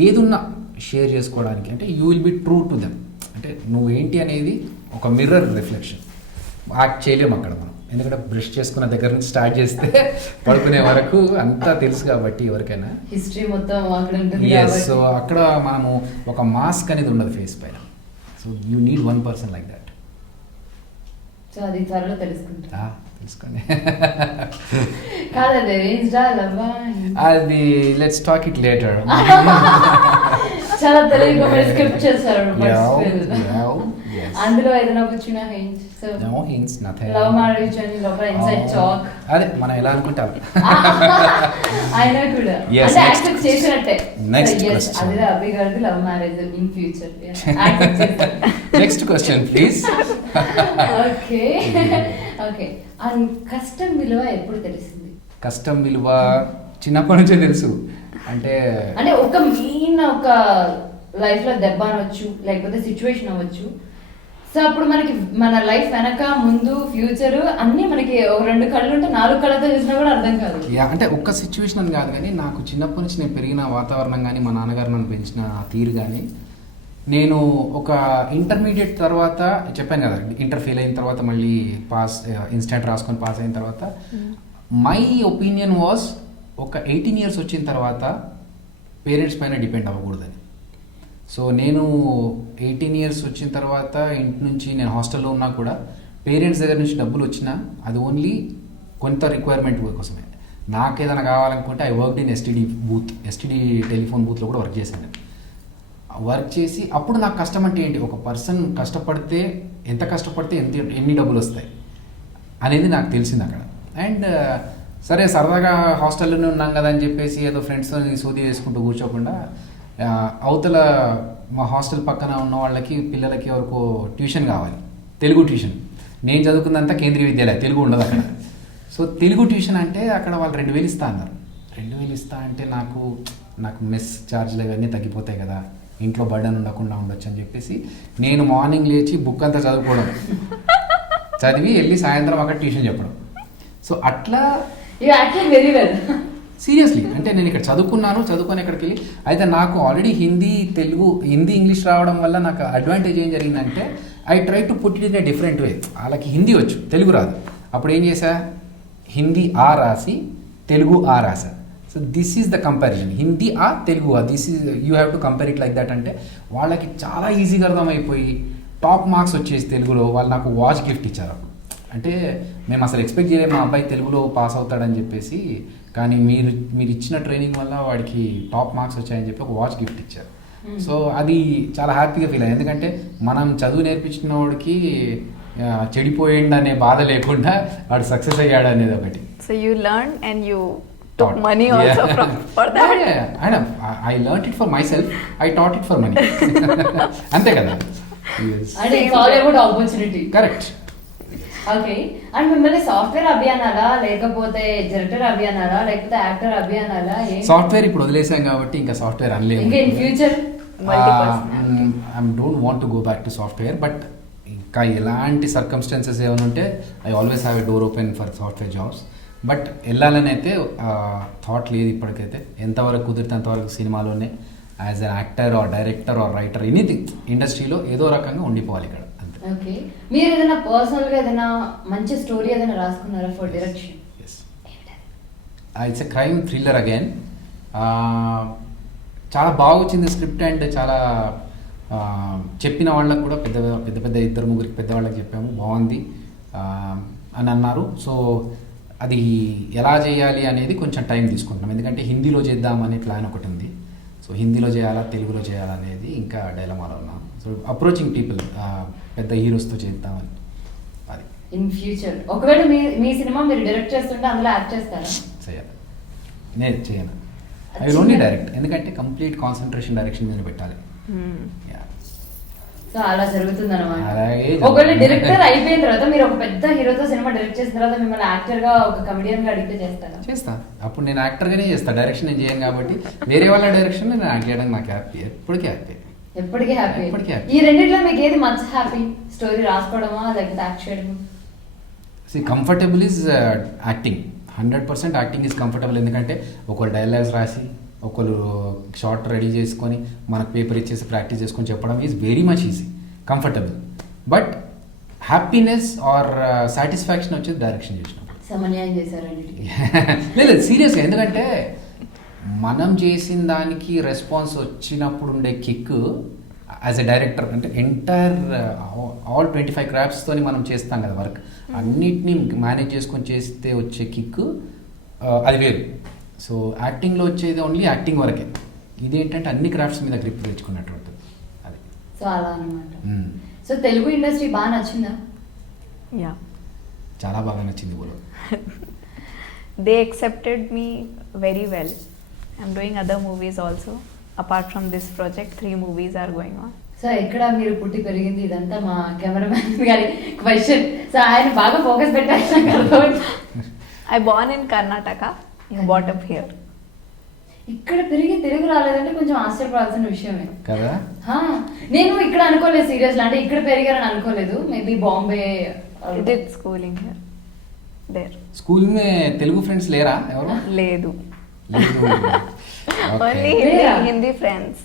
ఏదున్నా షేర్ చేసుకోవడానికి అంటే you will be true to them. అంటే నువ్వేంటి అనేది ఒక మిర్రర్ రిఫ్లెక్షన్. యాక్ట్ చేయలేము అక్కడ మనం, ఎందుకంటే బ్రష్ చేసుకున్న దగ్గర నుంచి స్టార్ట్ చేస్తే పడుకునే వరకు అంతా తెలుసు కాబట్టి ఎవరికైనా హిస్టరీ మొత్తం అక్కడ ఉంటుంది. సో అక్కడ మనము ఒక మాస్క్ అనేది ఉండదు ఫేస్ పైన. So you need one person like that. So అది త్వరలో తెలుసుకుంటా. తెలుసుకోండి. కాదు అది అరేంజ్డా, లవ్వా? అది లెట్స్ టాక్ ఇట్ లేటర్. చాలా తెలియక స్క్రిప్ట్ చేస్తారు. అందులో ఏదైనా వచ్చిన hint? So no hints, nothing. Love marriage అని లోపల ఇన్సైడ్ చాక్. అదే మనం ఎలా అనుకుంటాం. అయినా కూడా Yes, అంటే next యాక్సెప్ట్ చేసినట్టే. Next So, yes, question. అదే అభి గారిది love marriage in future. Next question please. Okay okay. And కష్టం విలువ ఎప్పుడు తెలిసింది? కష్టం విలువ చిన్నప్పటి నుంచే తెలుసు. అంటే ఒక మెయిన్ ఒక లైఫ్ లో దెబ్బ అనవచ్చు, లేకపోతే సిచ్యువేషన్ అవ్వచ్చు. సో అప్పుడు మనకి మన లైఫ్ వెనక ముందు ఫ్యూచర్ అన్నీ మనకి ఒక 2 కళ్ళు ఉంటే 4 కళ్ళతో చూసినా కూడా అర్థం కాదు. అంటే ఒక్క సిచ్యువేషన్ అని కాదు, కానీ నాకు చిన్నప్పటి నుంచి నేను పెరిగిన వాతావరణం కానీ, మా నాన్నగారు నన్ను పెంచిన తీరు కానీ, నేను ఒక ఇంటర్మీడియట్ తర్వాత చెప్పాను కదా, ఇంటర్ ఫెయిల్ అయిన తర్వాత మళ్ళీ ఇన్స్టాంట్ రాసుకొని పాస్ అయిన తర్వాత మై ఒపీనియన్ వాజ్ ఒక 18 ఇయర్స్ వచ్చిన తర్వాత పేరెంట్స్ పైన డిపెండ్ అవ్వకూడదని. సో నేను 18 ఇయర్స్ వచ్చిన తర్వాత ఇంటి నుంచి నేను హాస్టల్లో ఉన్నా కూడా పేరెంట్స్ దగ్గర నుంచి డబ్బులు వచ్చినా అది ఓన్లీ కొంత రిక్వైర్మెంట్ కోసమే. నాకు ఏదైనా కావాలనుకుంటే I work in STD telephone బూత్లో కూడా వర్క్ చేశాను. వర్క్ చేసి అప్పుడు నాకు కష్టం అంటే ఏంటి, ఒక పర్సన్ కష్టపడితే ఎన్ని డబ్బులు వస్తాయి అనేది నాకు తెలిసింది అక్కడ. అండ్ సరే సరదాగా హాస్టల్లోనే ఉన్నాం కదా అని చెప్పేసి ఏదో ఫ్రెండ్స్తో సోది వేసుకుంటూ కూర్చోకుండా అవతల మా హాస్టల్ పక్కన ఉన్న వాళ్ళకి పిల్లలకి ఎవరికో ట్యూషన్ కావాలి, తెలుగు ట్యూషన్. నేను చదువుకున్నంత కేంద్రీయ విద్యాలయం, తెలుగు ఉండదు అక్కడ. సో తెలుగు ట్యూషన్ అంటే అక్కడ వాళ్ళు 2,000 ఇస్తా అన్నారు. 2,000 ఇస్తా అంటే నాకు మెస్ ఛార్జ్లు అవన్నీ తగ్గిపోతాయి కదా, ఇంట్లో బర్డన్ ఉండకుండా ఉండొచ్చు అని చెప్పేసి నేను మార్నింగ్ లేచి బుక్ అంతా చదువుకోవడం, చదివి వెళ్ళి సాయంత్రం అక్కడ ట్యూషన్ చెప్పడం. సో అట్లా you acting very well. Seriously అంటే నేను ఇక్కడ చదువుకొని ఇక్కడికి వెళ్ళి, అయితే నాకు ఆల్రెడీ హిందీ ఇంగ్లీష్ రావడం వల్ల నాకు అడ్వాంటేజ్ ఏం జరిగిందంటే I try to put it in a different way. వాళ్ళకి హిందీ వచ్చు, తెలుగు రాదు. అప్పుడు ఏం చేశా, హిందీ ఆ రాసి తెలుగు ఆ రాసా. So this is the comparison, Hindi ఆ తెలుగు ఆ, this is you have to compare it like that. అంటే వాళ్ళకి చాలా ఈజీగా అర్థమైపోయి టాప్ మార్క్స్ వచ్చేసి తెలుగులో. వాళ్ళు నాకు వాచ్ గిఫ్ట్ ఇచ్చారు. అంటే మేము అసలు ఎక్స్పెక్ట్ చేయలేము మా అబ్బాయి తెలుగులో పాస్ అవుతాడని చెప్పేసి, కానీ మీరు ఇచ్చిన ట్రైనింగ్ వల్ల వాడికి టాప్ మార్క్స్ వచ్చాయని చెప్పి ఒక వాచ్ గిఫ్ట్ ఇచ్చారు. సో అది చాలా హ్యాపీగా ఫీల్ అయ్యాను, ఎందుకంటే మనం చదువు నేర్పించిన వాడికి చెడిపోయిండు అనే బాధ లేకుండా వాడు సక్సెస్ అయ్యాడు అనేది ఒకటి. So you learned and you took money also for that. I learned it for myself, I taught it for money. అంతే కదా. అంటే it's all about opportunity. Correct. Okay. And మిమ్మల్ని సాఫ్ట్వేర్ అభియానాలా లేకపోతే డైరెక్టర్ అభియానాలా లేకపోతే యాక్టర్ అభియానాలా? సాఫ్ట్వేర్ ఇప్పుడు వదిలేసాం కాబట్టి ఇంకా సాఫ్ట్వేర్ అనలేదు. ఇంకా in future I don't want to go back to software, but ఇంకా ఎలాంటి సర్కమ్స్టాన్సెస్ ఏమైనా ఉంటే I always have a door open for software jobs. But వెళ్ళాలని అయితే థాట్ లేదు ఇప్పటికైతే. ఎంతవరకు కుదిరితే అంతవరకు సినిమాలోనే as an actor or director or writer anything ఇండస్ట్రీలో ఏదో రకంగా ఉండిపోవాలి ఇక్కడ. ఓకే. మీరు ఏదైనా పర్సనల్ గా ఏదైనా మంచి స్టోరీ ఏదైనా రాసుకున్నారా for direction? It's a crime thriller again. చాలా బాగా వచ్చింది స్క్రిప్ట్. అండ్ చాలా చెప్పిన వాళ్ళకు కూడా పెద్ద 2-3 పెద్దవాళ్ళకి చెప్పాము, బాగుంది అని అన్నారు. సో అది ఎలా చేయాలి అనేది కొంచెం టైం తీసుకుంటున్నాం, ఎందుకంటే హిందీలో చేద్దామనే ప్లాన్ ఒకటి ఉంది. సో హిందీలో చేయాలా తెలుగులో చేయాలా అనేది ఇంకా డైలమాలో ఉన్నాం. సో అప్రోచింగ్ పీపుల్, పెద్ద హీరోస్తో చేద్దామని. అది ఇన్ ఫ్యూచర్ ఒకవేళ మీ సినిమా మీరు డైరెక్ట్ చేస్తుంటే అందులో యాక్ట్ చేస్తారా? చేయాలి. నేను చేయను, ఐ విల్ ఓన్లీ డైరెక్ట్, ఎందుకంటే కంప్లీట్ కాన్సన్ట్రేషన్ డైరెక్షన్ మీద పెట్టాలి. సో అలా జరుగుతుంది అనమాట. అలాగే ఒకవేళ డైరెక్టర్ అయిపోయిన తర్వాత మీరు ఒక పెద్ద హీరోతో సినిమా డైరెక్ట్ చేసిన తర్వాత మిమ్మల్ని యాక్టర్ గా ఒక కమెడియన్ గా అడిగితే చేస్తారా? చేస్తా. అప్పుడు నేను యాక్టర్గానే చేస్తాను, డైరెక్షన్ నేను చేయను కాబట్టి. వేరే వాళ్ళ డైరెక్షన్ నేను యాక్ట్ చేయడానికి నాకు హ్యాపీ, ఎప్పటికీ హ్యాపీ. ఎప్పటికీ హ్యాపీ. ఎప్పటికీ హ్యాపీ. ఈ రెండిట్లో మీకు ఏది మంచి హ్యాపీ? స్టోరీ రాసుకోవడమా లేకపోతే యాక్ట్ చేయడమా? Comfortable is acting. 100% acting is comfortable, ఎందుకంటే ఒకళ్ళు డైలాగ్స్ రాసి ఒకళ్ళు షార్ట్ రెడీ చేసుకొని మనకు పేపర్ ఇచ్చేసి ప్రాక్టీస్ చేసుకొని చెప్పడం is very much easy, comfortable. But happiness are satisfaction వచ్చేది డైరెక్షన్ చేసినప్పుడు. సమన్యాయం చేశారండి. లేదు సీరియస్గా, ఎందుకంటే మనం చేసిన దానికి రెస్పాన్స్ వచ్చినప్పుడు ఉండే కిక్ యాజ్ ఎ డైరెక్టర్, అంటే ఎంటైర్ ఆల్ 25 క్రాఫ్ట్స్తో మనం చేస్తాం కదా వర్క్, అన్నిటినీ మేనేజ్ చేసుకొని చేస్తే వచ్చే కిక్ అది వేరు. సో యాక్టింగ్లో వచ్చేది ఓన్లీ యాక్టింగ్ వరకే. ఇదేంటంటే అన్ని క్రాఫ్ట్స్ మీద గ్రిప్ తెచ్చుకున్నట్టు ఉంటుంది అది. సో అలా అనమాట. సో తెలుగు ఇండస్ట్రీ బాగా నచ్చిందా? యా, చాలా బాగా నచ్చింది. బోలో they accepted me very well. I'm doing other movies also. Apart from this project, 3 movies are going on. So ఎక్కడ మీరు పుట్టి పెరిగింది? ఇదంతా మా కెమెరామ్యాన్ గారి క్వశ్చన్. సో ఆయన బాగా ఫోకస్ పెట్టారు. I born in Karnataka, brought up here. ఇక్కడ పెరిగి తెలుగు రాలేదంటే కొంచెం ఆశ్చర్యపడాల్సిన విషయమే కదా. నేను ఇక్కడ అనుకోలేదు సీరియస్లీ, అంటే ఇక్కడ పెరిగారని అనుకోలేదు. Maybe Bombay Did schooling here. There. School May Telugu friends లేరా ఎవరు? లేదు. Okay. Only Hindi friends.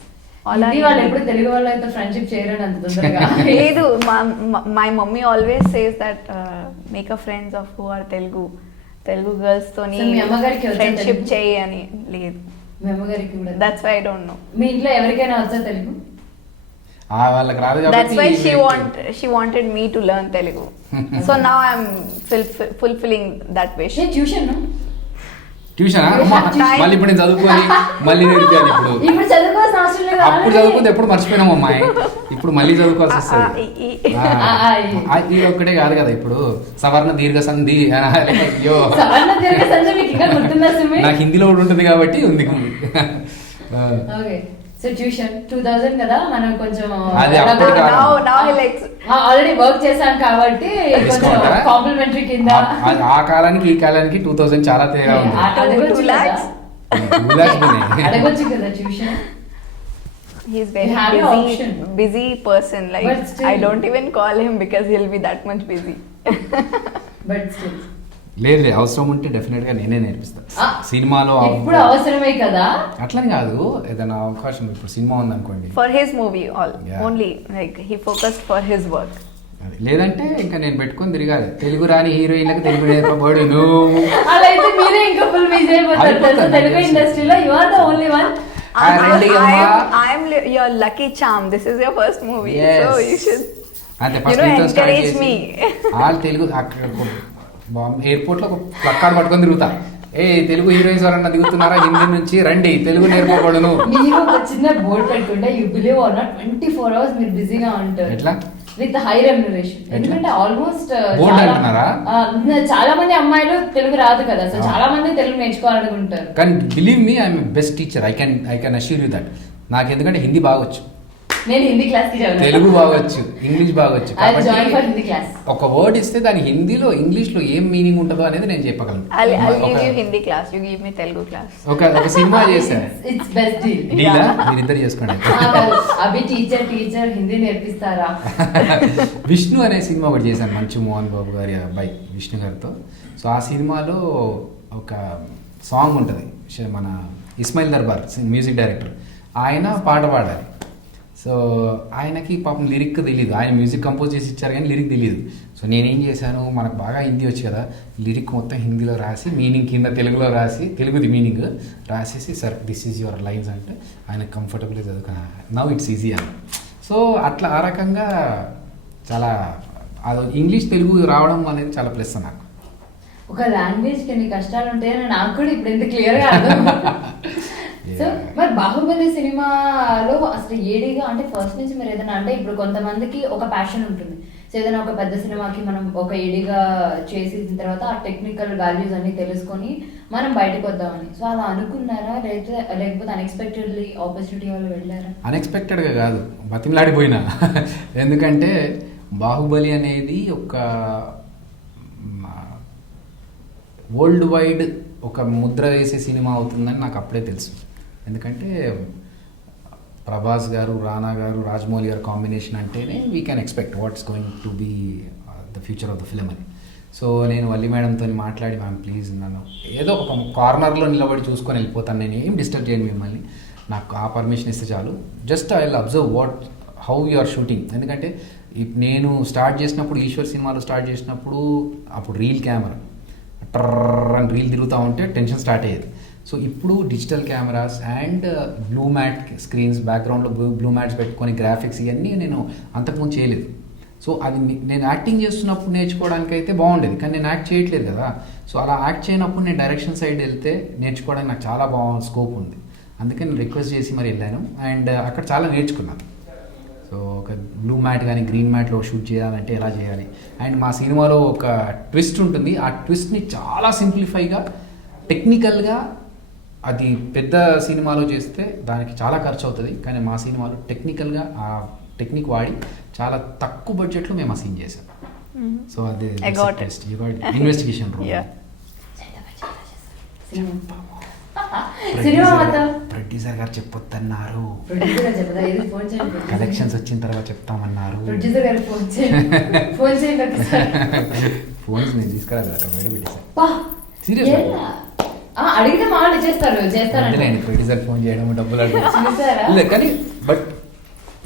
Hindi వాళ్ళు ఎప్పుడు తెలుగు వాళ్ళు అయితే ఫ్రెండ్షిప్ చేయరని అంత తొందరగా. లేదు, my mummy always says that make a friends of who are Telugu girls తోని మీ అమ్మగారికి వచ్చా ఫ్రెండ్షిప్ తెలుగు? చేయి అని. లేదు, మీ అమ్మగారికి కూడా. that's why I don't know. మీ ఇంట్లో ఎవరికైనా వచ్చా తెలుగు? వాళ్ళకి రాదు That's why కాబట్టి she wanted me to learn Telugu. So now I'm fulfilling that wish. Tuition tuition Time. మళ్ళీ ఇప్పుడు నేను చదువుకొని మళ్ళీ నేర్పాను ఇప్పుడు ఇప్పుడు చదువుకోవాల్సిన అవసరం లేదు అప్పుడు చదువుకుంటే ఎప్పుడు మర్చిపోయినాం అమ్మాయి ఇప్పుడు మళ్ళీ చదువుకోవాల్సి వస్తుంది ఇది ఒక్కటే కాదు కదా ఇప్పుడు సవర్ణ దీర్ఘ సంధి అయ్యో సవర్ణ దీర్ఘ సంధి మీకు ఇంకా గుర్తుందా సుమి? నాకు హిందీలో కూడా ఉంటుంది కాబట్టి ఉంది ఓకే సో ట్యూషన్ 2000 కదా మనం కొంచెం అది అప్పుడు కాదు. now he likes already work చేశాం కాబట్టి కొంచెం Discount ఆ? కాంప్లిమెంటరీ కింద ఆ కాలానికి ఈ కాలానికి 2000 చాలా తేడా ఉంది అడగొచ్చు 2 కదా. lakhs. 2 lakhs ఉన్నాయి. అడగొచ్చు కదా tuition. he's very You have your option. busy person. Like But still- I don't even call him because he'll be that much busy. But still లేదు లేదు అవసరం ఉంటే డెఫినెట్ గా నేనే నేర్పిస్తాను సినిమాలో ఇప్పుడు అవసరమే కదా. అట్లని కాదు ఏదైనా అవకాశం ఇప్పుడు సినిమా ఉంది అనుకోండి For his movie, all Yeah. only like he focused for his work. లేదంటే ఇంకా నేను పెట్టుకొని తిరగాలి తెలుగు రాని హీరోయిన్లకు తెలుగు నేర్పబడు నువ్వు అలా అయితే మీరే ఇంకా ఫుల్ బిజీ అయిపోతారు అయిపోతాను, తెలుసా తెలుగు నాకు ఇండస్ట్రీలో you are the only one. I'm your lucky charm. This is your first movie, Yes. so you should అంటే you ఫస్ట్ know నీతో స్టార్ట్ encourage చేసి me. వాళ్ళు తెలుగు అక్కడ ఎయిర్పోర్ట్ లో ఒక ప్లక్కార్డ్ పట్టుకొని తిరుగుతా ఏ తెలుగు హీరోయిన్స్ ఎవరన్నా దిగుతున్నారా హిందీ నుంచి రండి తెలుగు నేర్పబడును మీరు ఒక చిన్న బోర్డ్ పెట్టుకుంటే you believe are not 24 hours మీరు బిజీగా ఉంటారు ఎట్లా విత్ హై రెమ్యునరేషన్. ఎందుకంటే ఆల్మోస్ట్ Board అంటున్నారా? చాలా మంది అమ్మాయిలు తెలుగు రాదు కదా సో చాలా మంది తెలుగు నేర్చుకోవాలనుకుంటారు. కానీ believe me I'm best teacher I can assure you that నాకు ఎందుకంటే హిందీ బాగొచ్చు నేను హిందీ క్లాస్ కి చదివాను. తెలుగు బాగొచ్చు ఇంగ్లీష్ బాగొచ్చు I join for Hindi class. ఒక వర్డ్ ఇస్తే దాని హిందీలో ఇంగ్లీష్ లో ఏం మీనింగ్ ఉంటుందో అనేది నేను చెప్పగలను I'll give ఒక- you Hindi class. You give me Telugu class. ఒక సినిమా చేశా ఇట్స్ బెస్ట్ డీల్. డీలా మీరిద్దరు చేసుకోండి అభి టీచర్ హిందీ నేర్పిస్తారా? విష్ణు అనే సినిమా ఒకటి చేశాను మంచు మోహన్ బాబు గారి అబ్బాయి విష్ణు గారితో. సో ఆ సినిమాలో ఒక సాంగ్ ఉంటుంది మన ఇస్మాయిల్ దర్బార్ మ్యూజిక్ డైరెక్టర్ ఆయన పాట పాడాలి. సో ఆయనకి పాపం లిరిక్ తెలియదు ఆయన మ్యూజిక్ కంపోజ్ చేసి ఇచ్చారు కానీ లిరిక్ తెలియదు. సో నేనేం చేశాను మనకు బాగా హిందీ వచ్చు కదా లిరిక్ మొత్తం హిందీలో రాసి మీనింగ్ కింద తెలుగులో రాసి తెలుగుది మీనింగ్ రాసేసి sir this is your lines అంటే ఆయన కంఫర్టబుల్గా చదువుకున్నా నవ్ ఇట్స్ ఈజీ అని. సో అట్లా ఆ రకంగా చాలా అది ఇంగ్లీష్ తెలుగు రావడం అనేది చాలా ప్లస్ నాకు. ఒక లాంగ్వేజ్ కి ఎన్ని కష్టాలు ఉంటాయని నాకు కూడా ఇప్పుడు ఎంత క్లియర్ గా అర్థం. సో మరి బాహుబలి సినిమాలో అసలు ఏడిగా అంటే ఫస్ట్ నుంచి మీరు ఏదైనా అంటే ఇప్పుడు కొంతమందికి ఒక ప్యాషన్ ఉంటుంది సో ఏదైనా ఒక పెద్ద సినిమాకి మనం ఒక ఏడిగా చేసిన తర్వాత ఆ టెక్నికల్ వాల్యూస్ అన్ని తెలుసుకొని మనం బయటకు వద్దామని సో అలా అనుకున్నారా లేకపోతే అన్ఎక్స్పెక్టెడ్లీ ఆపర్చునిటీ వాళ్ళు వెళ్ళారా? అన్ఎక్స్పెక్టెడ్గా కాదు బతిమలాడిపోయినా ఎందుకంటే బాహుబలి అనేది ఒక వరల్డ్ వైడ్ ఒక ముద్ర వేసే సినిమా అవుతుందని నాకు అప్పుడే తెలుసు. ఎందుకంటే ప్రభాస్ గారు రానా గారు రాజమౌళి గారు కాంబినేషన్ అంటేనే we can expect what's going to be the future of the film అని. సో నేను వల్లి మేడంతో మాట్లాడి మ్యామ్ ప్లీజ్ నన్ను ఏదో ఒక కార్నర్లో నిలబడి చూసుకొని వెళ్ళిపోతాను నేను ఏం డిస్టర్బ్ చేయను మిమ్మల్ని నాకు ఆ పర్మిషన్ ఇస్తే చాలు just I will observe how you are shooting. ఎందుకంటే నేను స్టార్ట్ చేసినప్పుడు ఈశ్వర్ సినిమాలో స్టార్ట్ చేసినప్పుడు అప్పుడు రీల్ కెమెరా ట్రర్ అని రీల్ తిరుగుతూ ఉంటే టెన్షన్ స్టార్ట్ అయ్యేది. సో ఇప్పుడు digital cameras and blue matte screens బ్యాక్గ్రౌండ్లో బ్లూ మ్యాట్స్ పెట్టుకొని గ్రాఫిక్స్ ఇవన్నీ నేను అంతకుముందు చేయలేదు. సో అది నేను యాక్టింగ్ చేస్తున్నప్పుడు నేర్చుకోవడానికి అయితే బాగుండేది కానీ నేను యాక్ట్ చేయట్లేదు కదా. సో అలా యాక్ట్ చేయనప్పుడు నేను డైరెక్షన్ సైడ్ వెళ్తే నేర్చుకోవడానికి నాకు చాలా బాగుంది స్కోప్ ఉంది. అందుకే నేను రిక్వెస్ట్ చేసి మరి వెళ్ళాను అండ్ అక్కడ చాలా నేర్చుకున్నాను. సో ఒక బ్లూ మ్యాట్ కానీ గ్రీన్ మ్యాట్లో షూట్ చేయాలంటే ఎలా చేయాలి అండ్ మా సినిమాలో ఒక ట్విస్ట్ ఉంటుంది ఆ ట్విస్ట్ని చాలా సింప్లిఫైగా టెక్నికల్గా అది పెద్ద సినిమాలో చేస్తే దానికి చాలా ఖర్చు అవుతుంది కానీ మా సినిమాలో టెక్నికల్గా ఆ టెక్నిక్ వాడి చాలా తక్కువ బడ్జెట్లో మేము ఆ సీన్ చేసాం. సో అది ఇన్వెస్టిగేషన్ రూమ్ సినిమా మొత్తం ప్రొడ్యూసర్ గారు చెప్పొద్దన్నారు ప్రొడ్యూసర్ చెప్పదా ఇది ఫోన్ చేయండి కలెక్షన్స్ వచ్చిన తర్వాత చెప్తామన్నారు. ప్రొడ్యూసర్ గారికి ఫోన్ చేయండి ఫోన్ చేయండి ఫోన్స్ నేను తీసుకురాలి అక్కడ బయట పెట్టేసాను. పా సీరియస్ అడిగితే మాట చేస్తారు చేస్తారండి ప్రొడ్యూసర్ ఫోన్ చేయడం డబ్బులు చూసారా? లేదు కానీ బట్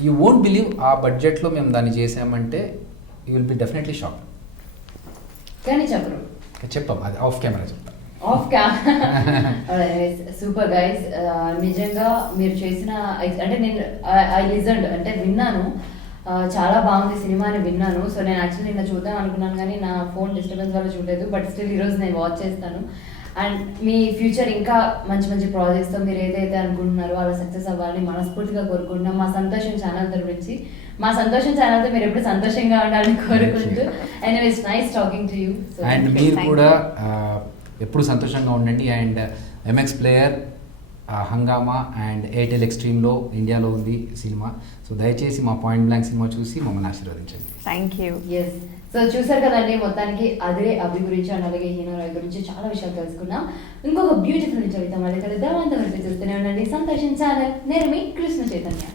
యూ వోంట్ బిలీవ్ ఆ బడ్జెట్లో మేము దాన్ని చేసామంటే you will be definitely shock. కానీ చెప్పరు చెప్పాం అది ఆఫ్ కెమెరా చెప్తాం. ఆఫ్ సూపర్ గైస్ నిజంగా మీరు చేసిన అంటే నేను ఐ లిజన్డ్ అంటే విన్నాను చాలా బాగుంది సినిమా అని విన్నాను. సో నేను యాక్చువల్లీ నిన్న చూద్దాం అనుకున్నాను కానీ నా ఫోన్ డిస్టర్బెన్స్ వల్ల చూడలేదు బట్ స్టిల్ ఈరోజు నేను వాచ్ చేస్తాను. అండ్ మీ ఫ్యూచర్ ఇంకా మంచి మంచి ప్రాజెక్ట్స్తో మీరు ఏదైతే అనుకుంటున్నారో అలా సక్సెస్ అవ్వాలని మనస్ఫూర్తిగా కోరుకుంటున్నాం. మా సంతోషం ఛానల్ గురించి, మా సంతోషం ఛానల్తో మీరు ఎప్పుడు సంతోషంగా ఉండాలని కోరుకుంటూ. Anyways nice talking to you. And మీరు కూడా ఎప్పుడు సంతోషంగా ఉండండి. అండ్ ఎంఎక్స్ ప్లేయర్, హంగామా అండ్ ఎయిర్టెల్ ఎక్స్ట్రీమ్లో ఇండియాలో ఉంది సినిమా. సో దయచేసి మా పాయింట్ బ్లాంక్ సినిమా చూసి మమ్మల్ని ఆశీర్వదించండి. Thank you. ఎస్, సో చూసారు కదండి, మొత్తానికి అదే అభి గురించి అండ్ అలాగే హీనో రాయ్ గురించి చాలా విషయాలు తెలుసుకున్నాం. ఇంకొక బ్యూటిఫుల్ ఇంటర్వ్యూతో మళ్ళీ కలుద్దాం. అంతవరకు చూస్తూనే ఉండండి సంతోషం ఛానల్. నేను మీ కృష్ణ చైతన్య.